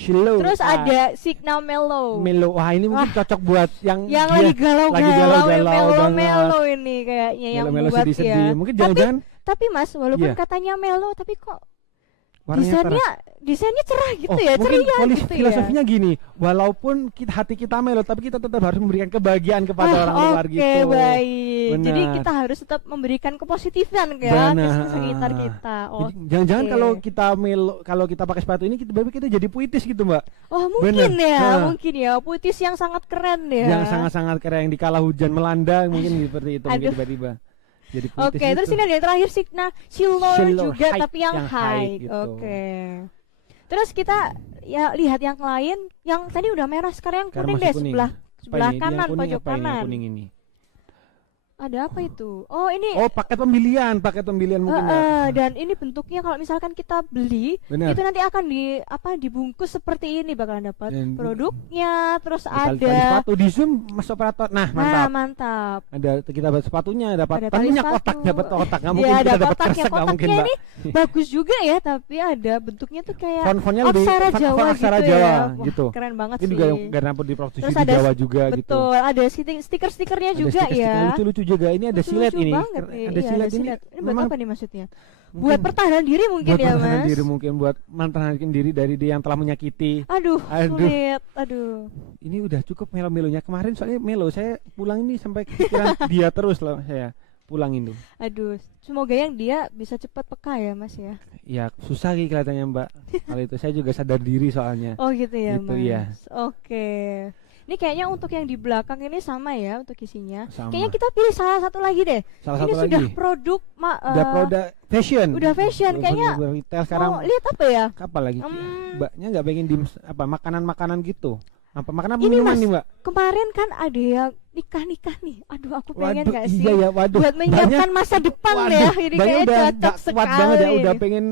Slow. Terus ada Signa Mellow. Melo. Wah, ini mungkin cocok buat yang lagi galau-galau, galau-galau melo ini kayaknya yang melo buat sedih-sedih. ya. Mungkin jangan-jangan Tapi Mas, walaupun Iya. katanya melo, tapi kok warnanya desainnya cerah gitu ya, mungkin ceria gitu ya. filosofinya gini, walaupun hati kita melo, tapi kita tetap harus memberikan kebahagiaan kepada orang luar gitu. Oke, baik. Benar. Jadi kita harus tetap memberikan kepositifan ya ke Benar. sekitar kita. Jadi, jangan-jangan Oke. kalau kita melo, kalau kita pakai sepatu ini kita jadi puitis gitu Mbak. Oh, mungkin Benar. ya, Nah. mungkin ya. Puitis yang sangat keren ya. Yang sangat-sangat keren, yang dikala hujan melanda mungkin seperti itu mungkin Aduh. tiba-tiba. Jadi puitis Oke, terus gitu. ini ada yang terakhir Signa Silor Silor juga high, tapi yang high. gitu. Oke. Terus kita ya lihat yang lain, yang tadi udah merah sekarang yang Sekarang kuning masih deh, kuning. sebelah Apa ini? Dia kanan, yang kuning pojok apa ini? Yang kanan. kuning ini. Ada apa itu? Oh, ini Oh, paket pemilihan mungkin ya. dan ini bentuknya kalau misalkan kita beli, Benar. itu nanti akan dibungkus seperti ini, bakalan dapat Dan- produknya, terus Tali ada sepatu di Zoom Mas operator. Nah, Nah, mantap. mantap. Ada kita dapat sepatunya, dapat Ada tali tentunya sepatu. kotak, dapat kotak. Nggak Ya, mungkin kita ada dapat kotaknya. kresek, nggak mungkin, Kotaknya Mbak. ini bagus juga ya, tapi ada bentuknya tuh kayak Font-fontnya lebih aksara font- Jawa font aksara gitu Jawa ya. Wah, gitu. keren banget Ini sih. juga karena diproduksi Terus di ada Jawa juga gitu. betul, ada stiker-stikernya Ada juga stiker-stiker ya. lucu-lucu juga. Ini ada silet Lucu ini. banget nih. Ada Iya, silet ini. Ini buat memang apa nih maksudnya? mungkin Buat pertahanan diri mungkin buat ya, pertahanan Mas. diri mungkin buat mempertahankan diri dari dia yang telah menyakiti. Aduh, Aduh. sulit. Aduh. Ini udah cukup melo-melonya kemarin soalnya melo saya pulang ini sampai kepikiran dia terus loh saya pulangin tuh. Aduh, semoga yang dia bisa cepat peka ya, Mas ya. Ya susah sih kelihatannya Mbak. Kalau itu saya juga sadar diri soalnya. Oh gitu ya, Gitu, Mas. iya. Oke. Ini kayaknya untuk yang di belakang ini sama ya untuk isinya. Sama. Kayaknya kita pilih salah satu lagi deh. Salah Ini satu sudah lagi. produk Udah produk fashion. udah fashion, kayaknya retail sekarang. mau lihat apa ya? Apa lagi? Hmm. Mbaknya nggak pengen di apa makanan-makanan gitu. Apa makanan Ini, minuman Mas, nih Mbak? Kemarin kan ada yang nikah nih. Aduh, aku pengen Waduh, gak sih? iya ya, waduh. Buat menyiapkan masa depan ya. Ini Mbaknya kayak udah cocok nggak kuat sekali. banget ya, udah ini. pengen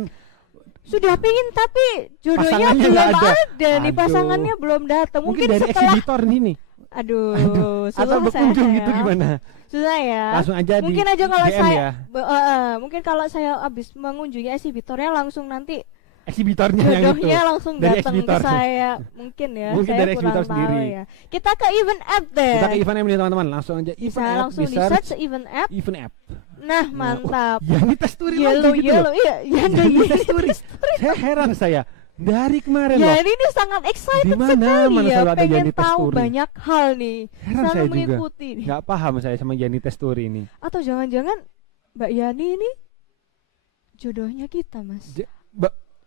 Sudah pengen tapi jodohnya Pasangannya belum nggak ada. ada nih, Aduh. pasangannya belum datang. mungkin Mungkin dari setelah eksibitor nih. aduh, Atau susah berkunjung saya. gitu gimana? Susah ya. Langsung aja di mungkin aja kalau DM saya ya. mungkin kalau saya habis mengunjungi eksibitornya langsung nanti Eksibitornya yang itu. jodohnya langsung Dari datang ke eksibitor. saya. Mungkin ya. Mungkin saya dari kurang eksibitor tahu sendiri. ya. Kita ke event app deh. Kita ke event app nih teman-teman, langsung aja Bisa event app langsung di di search event app. event app. Nah, mantap. Yani Testuri Yellow, lagi gitu loh. iya, Yani Testuri. Saya heran saya. Dari kemarin Ya loh. ini sangat excited Di mana- sekali mana ya, selalu ada pengen Yani tahu Testuri. banyak hal nih, Heran selalu saya juga. mengikuti nih. Nggak paham saya sama Yani Testuri ini. Atau jangan-jangan Mbak Yani ini jodohnya kita, Mas.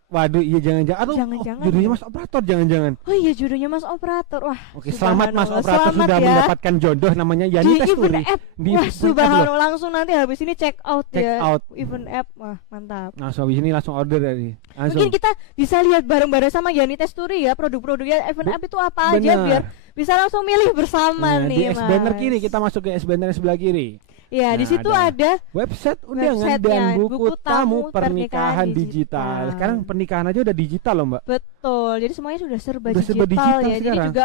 Waduh, iya jangan-jangan. Atau Jangan-jangan jodohnya ya. Mas Operator jangan-jangan. Oh iya, jodohnya Mas Operator. Wah, Oke, selamat Mas subhanallah. Operator Selamat sudah ya. mendapatkan jodoh namanya Yani Di Testuri. event app. Di Wah, event app subhanallah, loh. langsung nanti habis ini check out Check ya. out. Event app. Wah, mantap. Langsung habis ini langsung order dari. Langsung. Mungkin kita bisa lihat bareng-bareng sama Yani Testuri ya, produk-produknya event app itu apa aja Benar. biar bisa langsung milih bersama Nah, nih, di S banner Mas. kiri kita masuk ke S banner sebelah kiri. Ya, di Nah, situ ada website undangan websitenya, dan buku tamu pernikahan digital. digital. Sekarang pernikahan aja udah digital loh, Mbak. Betul, jadi semuanya sudah serba Udah serba digital, digital ya. Jadi sekarang. juga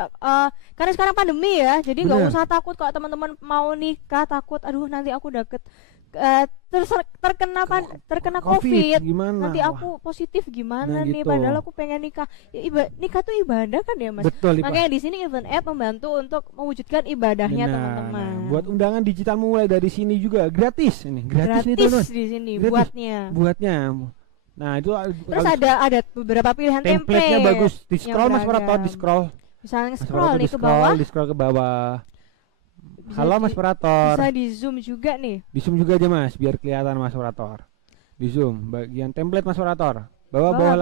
karena sekarang pandemi ya, jadi nggak Benar. usah takut kalau teman-teman mau nikah takut, aduh nanti aku deket terkena COVID, gimana? nanti Wah, aku positif gimana Nah, nih, gitu. padahal aku pengen nikah. Ya, nikah tuh ibadah kan ya, Mas. betul, Ipa. Makanya di sini event app membantu untuk mewujudkan ibadahnya Benar. teman-teman. Nah, buat undangan digital mulai dari sini juga gratis ini, gratis nih teman-teman. di sini Gratis. buatnya. Nah, itu Terus kalau ada beberapa pilihan template-nya template bagus. Di yang scroll Mas Operator, beragam. di scroll. Misalnya Mas scroll Operator nih ke bawah, di scroll ke bawah. bisa Halo Mas di- Operator. bisa di zoom juga nih. Di zoom juga aja Mas, biar kelihatan Mas Operator. Di zoom bagian template Mas Operator. Bawah Bawah,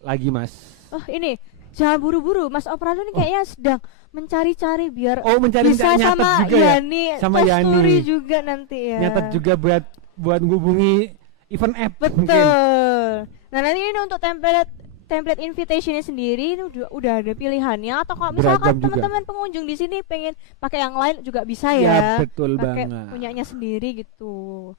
lagi Mas. Oh ini jangan buru-buru. Mas operator ini kayaknya sedang mencari-cari biar mencari bisa nyatet sama juga ya? Yani, Sama Toast Yani. Story juga nanti ya. Nyatet juga buat ngubungi event app mungkin. Betul. Nah, nanti ini untuk template invitationnya sendiri ini udah ada pilihannya, atau kalau misalkan Beragam juga. teman-teman pengunjung di sini pengen pakai yang lain juga bisa Ya, ya. betul Pakai banget. punyanya sendiri gitu.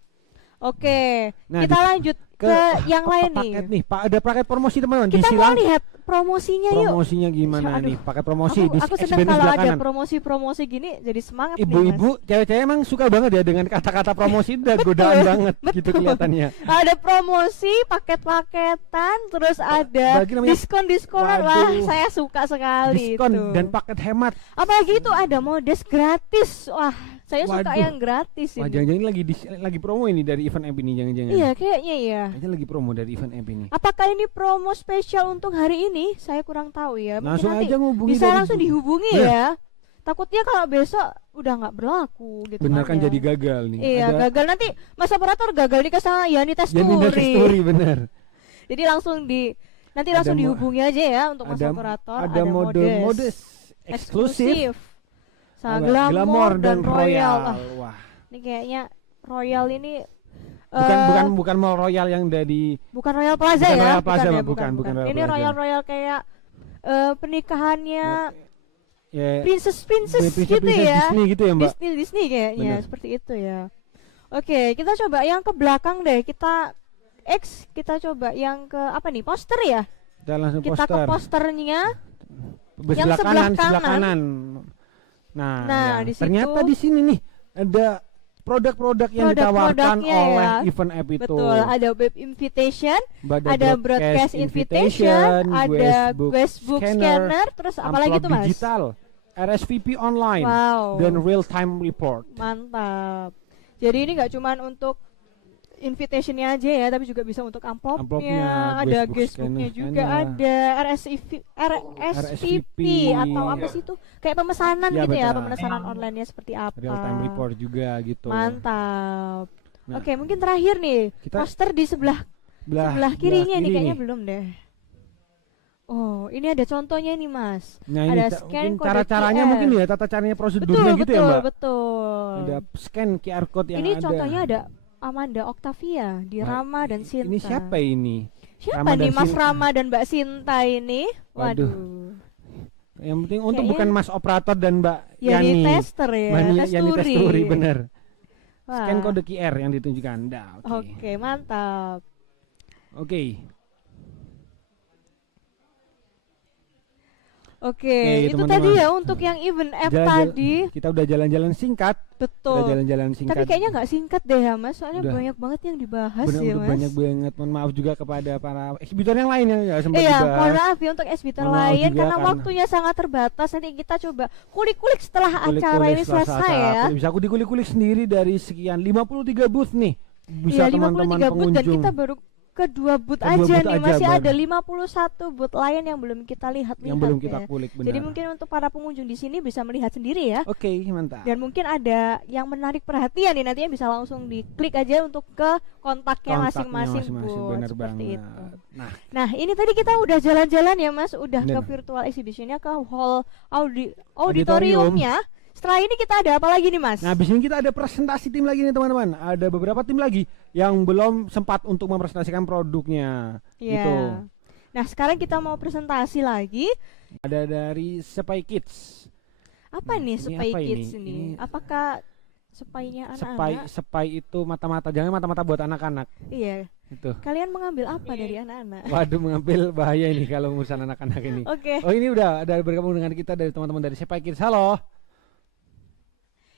Oke, Nah, kita lanjut ke yang lain nih. Paket nih, Pak, ada paket promosi teman-teman. Kita mau Disilang lihat promosinya yuk. promosinya gimana Aduh, nih? Paket promosi di Aku senang SBN kalau sebelah ada kanan. promosi-promosi gini jadi semangat nih, Ibu-ibu, cewek-cewek emang suka banget ya dengan kata-kata promosi, udah godaan banget gitu kelihatannya. Mas. Ada promosi, paket-paketan, terus ada Bagi namanya- diskon-diskonan. Wah, Waduh. saya suka sekali Diskon itu. dan paket hemat. Apalagi itu ada modest gratis. Wah, saya suka Waduh. yang gratis Wah, ini. jangan-jangan ini lagi promo ini dari event app ini, jangan-jangan. Iya, kayaknya ya. Kayaknya lagi promo dari event app ini. Apakah ini promo spesial untuk hari ini? Saya kurang tahu ya. Mungkin Langsung nanti aja ngubungi bisa dari langsung Zoom. dihubungi Bener. ya. Takutnya kalau besok udah nggak berlaku gitu. Benar kan ya. jadi gagal nih. Iya, Ada gagal nanti Mas operator gagal nih ke sana Yani Test Yani Test Story. Story, bener. Jadi langsung nanti Ada langsung mo- dihubungi aja ya untuk Mas ada- operator. ada mode eksklusif, sama glamour dan royal. Ah, Wah, ini kayaknya royal ini bukan mall royal yang dari bukan Royal Plaza bukan ya. Royal Plaza, ya, bukan Royal Ini Plaza. royal kayak pernikahannya ya, princess princess gitu ya. Disney gitu ya, Mbak. Disney kayaknya Bener. seperti itu ya. Oke, kita coba yang ke belakang deh. Kita coba yang ke apa nih? Poster ya? Kita langsung Kita ke poster. posternya. Sebelah yang sebelah sebelah kanan. kanan. Nah, Nah, ya. di situ- ternyata di sini nih ada produk-produk yang ditawarkan Produk-produknya oleh ya. event app itu. Betul, ada web invitation, ada broadcast broadcast invitation, ada Guestbook Guestbook scanner, terus apalagi amplop tuh Mas? digital, RSVP online, Wow. dan real time report. Mantap. Jadi ini nggak cuman untuk invitationnya aja ya, tapi juga bisa untuk amplopnya, Amplopnya, ada Guestbook guestbooknya scanner, juga, ada RSVP atau apa sih itu? Kayak pemesanan Ya, gitu ya, betul. pemesanan online-nya seperti apa? Real time report juga gitu. Mantap. Nah, Oke, mungkin terakhir nih, kita- poster di sebelah kirinya nih kayaknya belum deh. Oh, ini ada contohnya nih Mas. Nah, ini ada scan mungkin kode cara-caranya QR. mungkin ya, tata caranya prosedurnya Betul, gitu betul, ya, Mbak. betul. Ada scan QR code yang Ini ada. contohnya ada Amanda Octavia di Nah, Rama dan Sinta. Ini siapa ini? Siapa Rama nih dan Mas Sinta. Rama dan Mbak Sinta ini? Waduh. Waduh. Yang penting untuk Kayaknya- bukan Mas operator dan Mbak Yani Yani. tester ya, Yani testuri. testuri, bener. Wah. Scan kode QR yang ditunjukkan. Dah, oke. Oke, mantap. Oke. Oke, itu teman-teman. tadi ya untuk yang event app Jalan-jalan- tadi. Kita udah jalan-jalan singkat. Betul. Udah jalan-jalan singkat. Tapi kayaknya nggak singkat deh ya Mas, soalnya Udah. banyak banget yang dibahas Bener, ya udah Mas. banyak banget. Mohon maaf juga kepada para eksibitor yang lain yang nggak sempat Iya, dibahas. mohon maaf ya untuk eksibitor Mohon maaf lain juga karena karena- waktunya sangat terbatas. Nanti kita coba kulik-kulik setelah Kulik-kulik acara ini setelah selesai acara. ya. Bisa aku dikulik-kulik sendiri dari sekian 53 booth nih. Bisa Iya, teman-teman 53 booth dan pengunjung. kita baru kedua booth Kedua aja booth nih. aja, Masih baru. ada 51 booth lain yang belum kita lihat yang belum kita ya. kulik, benar. Jadi mungkin untuk para pengunjung di sini bisa melihat sendiri ya. Oke, mantap. Dan mungkin ada yang menarik perhatian nih, nantinya bisa langsung diklik aja untuk ke kontaknya masing-masing booth. benar Seperti banget. itu. Nah, Nah, ini tadi kita udah jalan-jalan ya Mas, udah ke Bener. virtual exhibitionnya, ke hall auditoriumnya. Setelah ini kita ada apa lagi nih Mas? Nah, abis ini kita ada presentasi tim lagi nih teman-teman. Ada beberapa tim lagi yang belum sempat untuk mempresentasikan produknya. Iya. Gitu. Nah, sekarang kita mau presentasi lagi. Ada dari Spy Kids. Apa nih ini Spy apa Kids ini? ini? Ini Apakah spy-nya anak-anak? Spy itu mata-mata, jangan mata-mata buat anak-anak. Iya. Itu. Kalian mengambil apa dari anak-anak? Waduh, mengambil bahaya ini kalau urusan anak-anak ini. Oke. Oh, ini udah ada bergabung dengan kita dari teman-teman dari Spy Kids. Halo.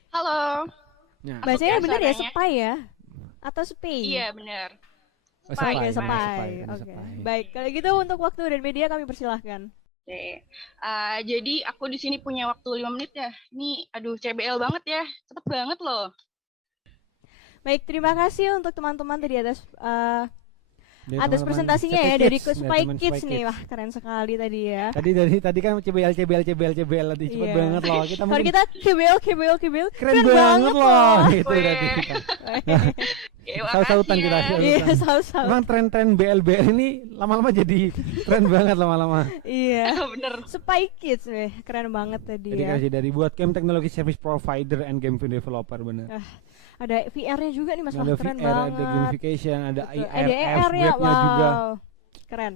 Halo. Nah, Bacanya Oke, bener ya, suaranya. spy ya? Atau spy? Iya benar. oh, Spy, Spy, spy. Spy, Oke. Spy. Baik, kalau gitu untuk waktu dan media kami persilahkan. Oke. Jadi aku di sini punya waktu 5 menit ya. Ini aduh CBL banget ya. Cepet banget loh. Baik, terima kasih untuk teman-teman tadi atas Dari atas teman-teman presentasinya Spy ya dari Kids, Spy teman Kids Spy nih. Kids. Wah, keren sekali tadi ya. Tadi kan CBL tadi cepet Iya. banget loh. Kita Kalau mungkin kita KBL keren banget loh. loh. Itu Weh. tadi kita. Oke, Saut-sautan makasih kita. ya. saut-sautan. Iya, saus-saus. Emang tren-tren BL ini lama-lama jadi tren banget lama-lama. Iya. Bener. Spy Kids weh, keren banget tadi Jadi ya. kasih dari buat game teknologi service provider and game developer bener. Ada VR-nya juga nih Mas, wah Ada keren VR, banget. ada gamification, ada Betul. IRF, Ada AR-nya, webnya wow. juga. Keren.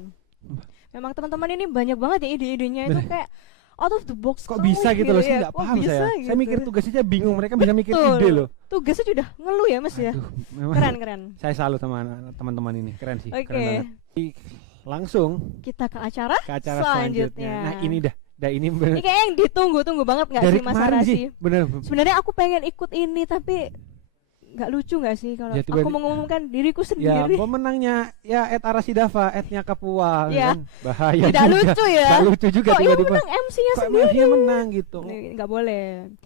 Memang teman-teman ini banyak banget ya ide-idenya itu kayak out of the box. Kok sekali bisa gitu loh, saya ya. nggak Kok paham bisa saya. gitu. Saya mikir tugas aja bingung, mereka bisa mikir Betul. ide loh. Tugasnya sudah ngeluh ya Mas ya. Memang Keren. Saya salut sama teman-teman ini, keren sih. Oke. Keren banget. Langsung Kita ke acara, ke acara selanjutnya. Nah ini dah ini bener. Ini kayak yang ditunggu-tunggu banget nggak Dari sih Mas kemarin Arasi? sih, bener. Sebenarnya aku pengen ikut ini tapi nggak lucu nggak sih kalau Ya, aku mengumumkan diriku Ya sendiri? pemenangnya ya Arasidava, Kapua, Ya. kan bahaya Tidak juga. lucu ya. Nggak lucu juga Kok yang tiba-tiba. menang MC-nya Kok sendiri? MC-nya menang gitu. Nggak boleh.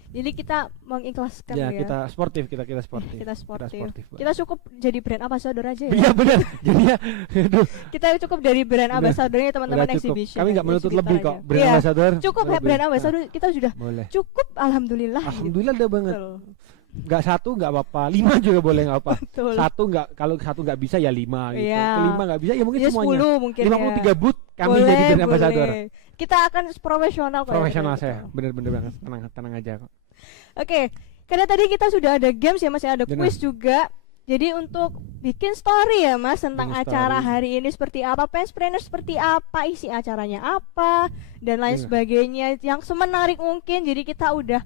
Jadi kita mengikhlaskan Ya, ya. kita sportif, kita sportif. Kita sportif. Pak. Kita cukup jadi brand ambassador aja ya. Iya benar. Jadi ya, aduh, Kita cukup dari brand Udah. ambassadornya teman-teman udah cukup. exhibition. Kami nggak menuntut Exhibitor lebih aja. kok. Brand Iya. ambassador. Cukup ya lebih. brand ambassador kita sudah Boleh. cukup alhamdulillah. Alhamdulillah udah banget. Betul. Nggak satu nggak apa-apa, 5 juga boleh nggak apa. Betul. Satu nggak, kalau satu nggak bisa ya 5 gitu. Iya. Kelima nggak bisa ya mungkin Ya, semuanya. 10 mungkin 53 ya. booth kami Boleh, jadi brand ambassador. boleh. Kita akan profesional kok ya, Profesional betul. saya, bener-bener banget. Tenang aja kok. Oke, karena tadi kita sudah ada games ya Mas, ya, ada Benar. quiz juga. Jadi untuk bikin story ya Mas tentang Bikin acara story. hari ini seperti apa, penspreneur seperti apa, isi acaranya apa, dan lain Benar. sebagainya yang semenarik mungkin. Jadi kita udah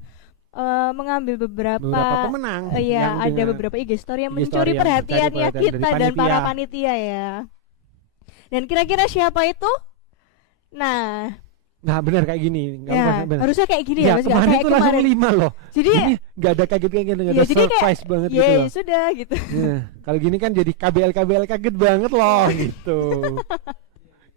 mengambil Beberapa pemenang Iya, yang ada dengan beberapa IG story yang IG story mencuri yang perhatiannya mencuri perhatian kita dari dan para panitia. panitia ya. Dan kira-kira siapa itu? Nah, benar kayak gini. Nggak ya, usah- benar. harusnya kayak gini ya, Ya, Mas, nggak kemarin kayak tuh langsung kemarin. 5 loh. Jadi nggak ada kaget-kaget, nggak ya, ada jadi kayak surprise banget gitu yeay, loh. sudah gitu. Ya, kalau gini kan jadi KBL kaget banget loh gitu.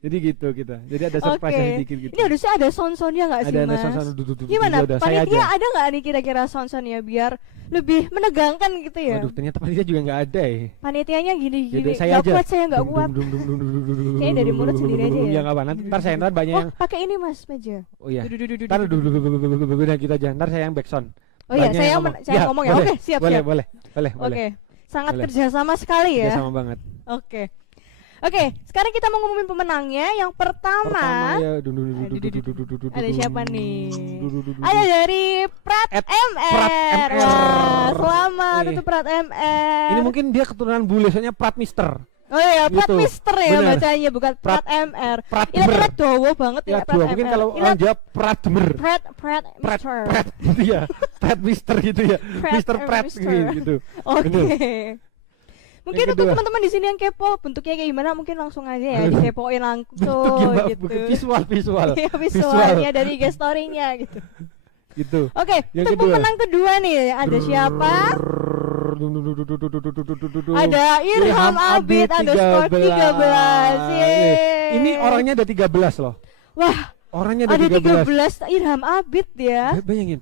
Jadi gitu kita. Jadi ada surprise Oke. sedikit gitu. Ini harusnya ada sound-soundnya nggak sih Ada Mas? sound-sound Gimana? udah, saya Panitia aja. ada nggak nih kira-kira sound-soundnya biar lebih menegangkan gitu ya? Waduh, ternyata panitia juga nggak ada ya. Panitianya gini-gini. Jadi saya Nggak aja. kuat, saya nggak kuat. Kayaknya dari mulut sendiri aja ya. Ya nggak apa, nanti ntar saya ntar banyak Oh, yang. pakai ini Mas meja. Oh iya. Dududududu. Ntar udah gitu aja. Ntar saya yang backsound. Oh iya, Banyak saya yang saya Ya, ngomong ya. boleh, Oke, siap boleh, siap. boleh. Oke. Sangat Boleh. kerjasama sekali ya. Sama banget. Oke. Oke, sekarang kita mau ngumumin pemenangnya. Yang pertama, ya. ada siapa nih? Ada dari Prat MR. Prat MR. Wah, selamat Nih. untuk Prat MR. Ini mungkin dia keturunan bule, soalnya Prat Mister. Oh iya, Prat Gitu. Mister ya Bener. bacanya, bukan Prat Prat- MR. Prat Ini Demer. dowo banget ya, Ya, Prat dua mungkin MR. kalau Ini orang Jawa Prat Demer. Prat Prat Mister. Prat gitu ya. Prat Mister gitu ya. Prat Mister and Prat Mister. gitu. Oke. Bener. Mungkin Yang untuk kedua. teman-teman di sini yang kepo bentuknya kayak gimana mungkin langsung aja ya Aduh. dikepoin langsung Gimana gitu. visual. Iya, visualnya dari IG story-nya gitu. Gitu. Oke, Yang untuk kedua. pemenang kedua nih ada siapa? Ada Irham Abid underscore 13. Yeay. Ini orangnya ada 13 loh. Wah, Orangnya ada ada 13. 13 Irham Abid ya. Bayangin.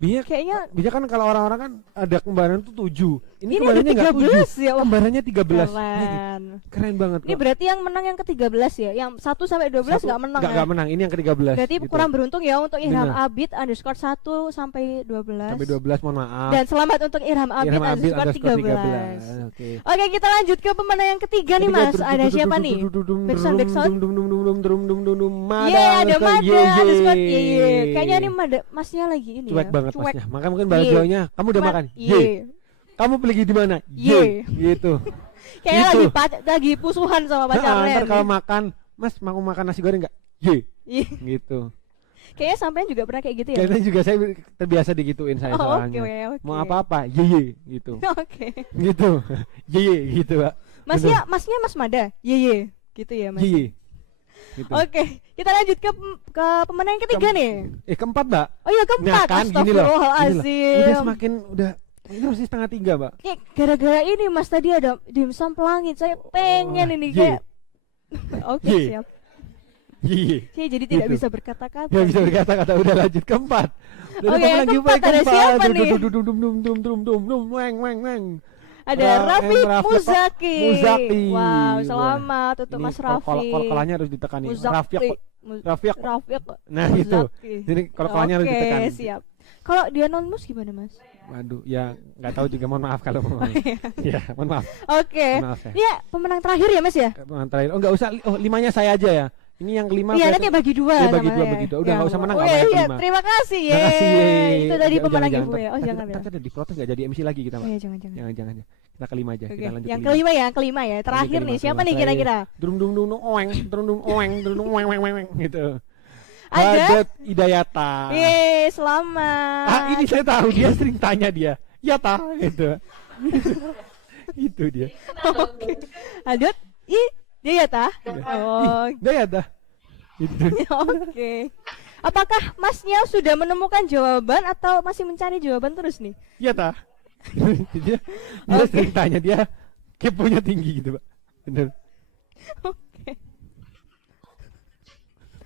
Biar Kayaknya kan kalau orang-orang kan ada kembaran tuh 7. ini ada kembarannya nggak 13 7. ya. Wah, Kembarannya 13. keren. Keren banget Ini kok. berarti yang menang yang ke-13 ya. Yang 1 sampai 12 nggak menang ya. Nggak menang. Ini yang ke-13. Berarti gitu. kurang beruntung ya untuk Irham Benar. Abid underscore 1 sampai 12. Sampai 12 mohon maaf. Dan selamat untuk Irham Abid Irham Abid underscore 13. Oke. Oke, kita lanjut ke pemenang yang ketiga nih Mas. Ada siapa nih? Backsound. Iya, ada Mada underscore Ye. Kayaknya ini Mada Masnya lagi ini Cuek ya. banget masnya. Maka mungkin bahasa Ye. Jawanya, kamu udah makan? Ye. Kamu pergi di mana? Ye. Gitu. Kayaknya Gitu. lagi pusuhan sama pacarnya. Ntar kalau nih. makan, Mas mau makan nasi goreng nggak? Ye. Iya. Gitu. Kayaknya sampean juga pernah kayak gitu ya. Kayaknya juga saya terbiasa digituin saya Oh, soalnya. oke. Mau apa-apa? Ye gitu. Oke. Gitu. Ye gitu, Pak. Masnya Mas Mada. Ye. Gitu ya, Mas. Ye. Gitu. Oke, kita lanjut ke pemenang yang ketiga nih. Keempat, Mbak. Oh iya, keempat. Nah, kan gini loh. Astagfirullahaladzim. Udah semakin ini masih 2:30, Mbak. Kayak gara-gara ini Mas tadi ada dimsum pelangit. Saya pengen ini Ye. kayak. Oke, Ye. siap. Ye. Saya jadi tidak Gitu. bisa berkata-kata. Nggak bisa berkata-kata, udah lanjut keempat. Oke, yang keempat ada siapa nih? Ada Raffi Muzaki. Muzaki. Wow, selamat untuk Mas Raffi. Kol-kolannya harus ditekan nih. Rafiq. Rafiq. Nah, itu. Muzaki. Jadi kol-kolannya harus ditekan. Oke, siap. Kalau dia non mus gimana, Mas? Waduh, ya nggak tahu juga, mohon maaf kalau mau. Ya, mohon maaf. Oke. Mohon maaf ya. Ini pemenang terakhir ya Mas ya? Pemenang terakhir. Oh nggak usah, 5-nya saya aja ya. Ini yang kelima. Iya, nanti bagi 2 bagi namanya. 2 bagi 2. Udah nggak usah menang, Oh, nggak iya, yang iya, kelima. terima kasih. Terima kasih. Itu tadi pemenang Jangan, giveaway. Oh, jangan ya. Ntar diprotes nggak jadi MC lagi kita, Mbak. Oh, iya, jangan. Jangan. Kita kelima aja. Oke, Kita lanjut yang kelima ya. Terakhir nih, siapa nih kira-kira? Dung oeng gitu. Ada Hadat Hidayata. Yeay, selamat. Ini saya tahu, dia sering tanya dia. Ya tah gitu. Itu dia. Oke. Hadat dia ya tah? Oh. Dia ya tah. Itu. Oke. Apakah Masnya sudah menemukan jawaban atau masih mencari jawaban terus nih? Ya tah. dia sering tanya, dia keponya tinggi gitu, Pak. Bener.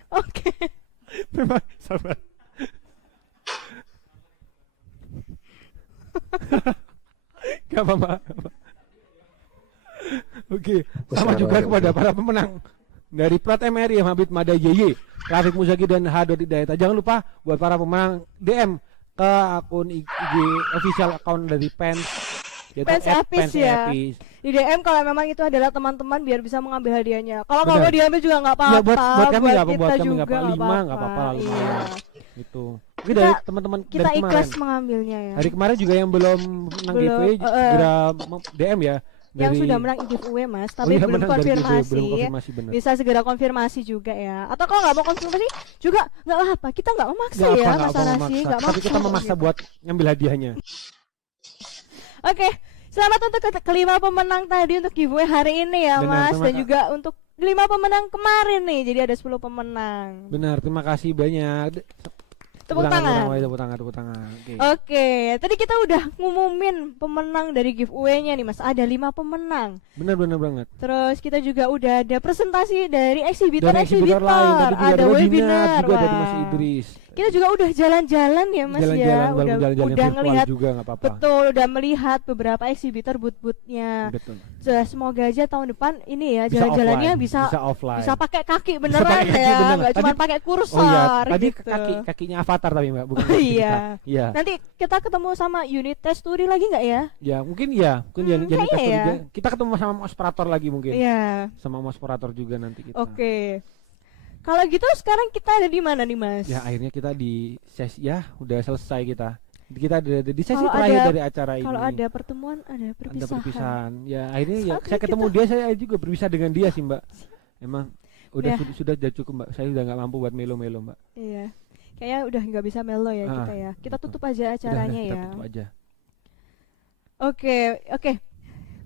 Oke. Memang sabar. Gak apa-apa. Oke, sama juga kepada para pemenang dari Prat MRI, Habib Mada YY, Rafiq Muzaki dan Hadot Hidayat. Jangan lupa buat para pemenang DM ke akun IG official account dari Pens, yaitu Pens ya. Di DM kalau memang itu adalah teman-teman biar bisa mengambil hadiahnya. Kalau nggak mau diambil juga nggak apa-apa. Ya, buat kami nggak apa-apa, kita buat kami juga nggak apa-apa. 5 nggak apa-apa lah, 5. Iya. Itu. Oke, dari teman-teman kita dari ikhlas kemarin. mengambilnya ya. Hari kemarin juga yang belum menang giveaway segera DM ya. Yang dari- sudah menang giveaway Mas, tapi iya, belum menang dari giveaway, konfirmasi. belum konfirmasi, benar. Bisa segera konfirmasi juga ya. Atau kalau nggak mau konfirmasi juga nggak apa, kita nggak memaksa Nggak ya apa, Mas nggak Arasi, memaksa. nggak Tapi kita maksa memaksa gitu. buat ngambil hadiahnya. Oke, selamat untuk kelima pemenang tadi untuk giveaway hari ini ya Benar, Mas, terima dan juga untuk 5 pemenang kemarin nih. Jadi ada 10 pemenang. Benar, terima kasih banyak. Tepuk tangan. Tepuk tangan. Oke. Oke, tadi kita udah ngumumin pemenang dari giveaway-nya nih Mas. Ada 5 pemenang. Benar banget. Terus kita juga udah ada presentasi dari Dan eksibitor, eksibitor lain tadi juga ada webinar juga dari Wah. Mas Idris. Kita juga udah jalan-jalan ya Mas Jalan-jalan, ya, walaupun jalan-jalan udah virtual ngelihat juga nggak apa-apa. Betul, udah melihat beberapa eksibitor booth-bootnya. Betul. Semoga aja tahun depan ini ya Bisa jalan-jalannya offline, bisa bisa offline. bisa pakai kaki Bisa beneran pakai kaki ya, beneran. nggak cuma Tadi- pakai kursor. Oh iya, tadi gitu. kakinya avatar tapi Mbak, bukan Oh, kaki iya. kita. Iya. Nanti kita ketemu sama unit test studi lagi nggak ya? Ya, mungkin jadi kayaknya tes ya. juga. Kita ketemu sama operator lagi mungkin. Iya. Sama operator juga nanti kita. Oke. Kalau gitu sekarang kita ada di mana nih Mas? Ya, akhirnya kita di sesi ya udah selesai kita. Kita ada di sesi Kalau terakhir ada- dari acara ini. Kalau ada pertemuan ada Ada perpisahan. perpisahan. Ya, akhirnya ya Saatnya saya ketemu dia, saya juga berpisah dengan dia sih, Mbak. Emang udah Ya. sudah cukup, Mbak. Saya udah nggak mampu buat melo-melo, Mbak. Iya. Kayaknya udah nggak bisa melo ya kita ya. Kita tutup aja acaranya Udah, kita ya. tutup aja. Oke.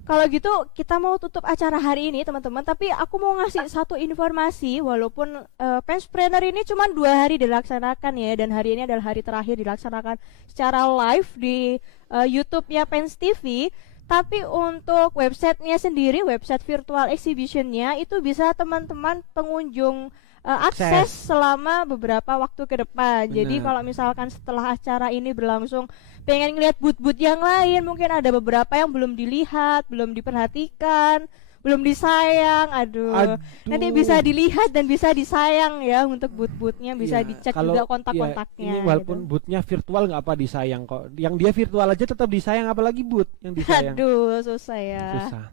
Kalau gitu kita mau tutup acara hari ini teman-teman. Tapi aku mau ngasih satu informasi. Walaupun Penspreneur ini cuma 2 hari dilaksanakan ya, dan hari ini adalah hari terakhir dilaksanakan secara live di YouTube-nya Pens TV. Tapi untuk websitenya sendiri, website virtual exhibitionnya itu bisa teman-teman pengunjung akses selama beberapa waktu ke depan. Jadi Benar. kalau misalkan setelah acara ini berlangsung pengen ngeliat booth-booth yang lain, mungkin ada beberapa yang belum dilihat, belum diperhatikan, belum disayang. Aduh. Nanti bisa dilihat dan bisa disayang ya untuk booth-boothnya, bisa Iya, dicek kalau- juga iya, kontak-kontaknya. ini walaupun gitu. bootnya virtual nggak apa disayang kok. Yang dia virtual aja tetap disayang, apalagi boot yang disayang. Aduh, susah ya. Susah.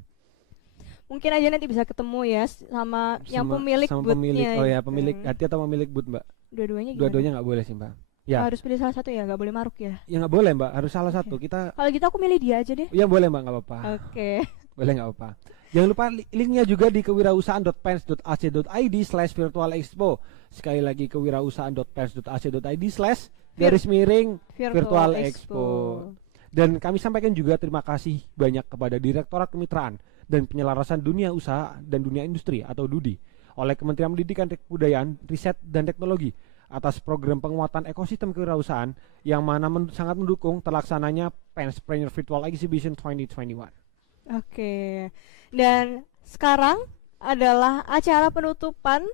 Mungkin aja nanti bisa ketemu ya sama yang pemilik sama boothnya. pemilik. Oh ya, gitu. pemilik hati atau pemilik boot, Mbak? Dua-duanya gimana? Dua-duanya nggak boleh sih, Mbak. Ya. Harus pilih salah satu ya, nggak boleh maruk ya. Ya nggak boleh, Mbak. Harus salah satu. Kita Kalau gitu aku milih dia aja deh. ya boleh, Mbak, nggak apa-apa. Oke. Boleh nggak apa-apa. Jangan lupa linknya juga di kewirausahaan.pens.ac.id/virtualexpo. Sekali lagi kewirausahaan.pens.ac.id/virtual-expo. Dan kami sampaikan juga terima kasih banyak kepada Direktorat Kemitraan dan Penyelarasan Dunia Usaha dan Dunia Industri atau DUDI oleh Kementerian Pendidikan, Kebudayaan, Riset dan Teknologi atas program penguatan ekosistem kewirausahaan yang mana sangat mendukung terlaksananya Penspreneur Virtual Exhibition 2021. Oke. Dan sekarang adalah acara penutupan,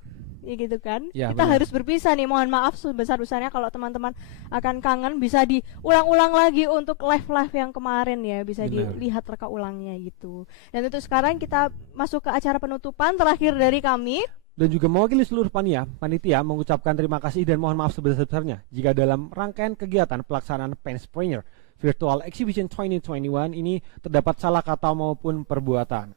ya gitu kan? Ya, Kita benar. harus berpisah nih. Mohon maaf sebesar-besarnya kalau teman-teman akan kangen, bisa diulang-ulang lagi untuk live-live yang kemarin ya, bisa Benar. dilihat reka ulangnya gitu. Dan untuk sekarang kita masuk ke acara penutupan terakhir dari kami. Dan juga mewakili seluruh panitia mengucapkan terima kasih dan mohon maaf sebesar-besarnya jika dalam rangkaian kegiatan pelaksanaan Penspreneur Virtual Exhibition 2021 ini terdapat salah kata maupun perbuatan.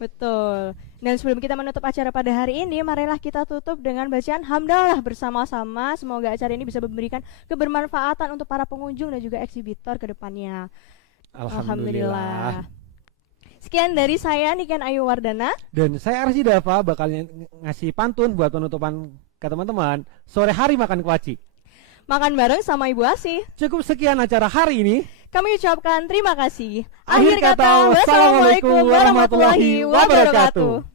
Betul. Dan sebelum kita menutup acara pada hari ini, marilah kita tutup dengan bacaan hamdalah bersama-sama. Semoga acara ini bisa memberikan kebermanfaatan untuk para pengunjung dan juga eksibitor ke depannya. Alhamdulillah. Sekian dari saya Niken Ayu Wardana. Dan saya Arsi Dava bakal ngasih pantun buat penutupan ke teman-teman. Sore hari makan kuaci. Makan bareng sama Ibu Asih. Cukup sekian acara hari ini. Kami ucapkan terima kasih. Akhir kata, wassalamualaikum warahmatullahi wabarakatuh.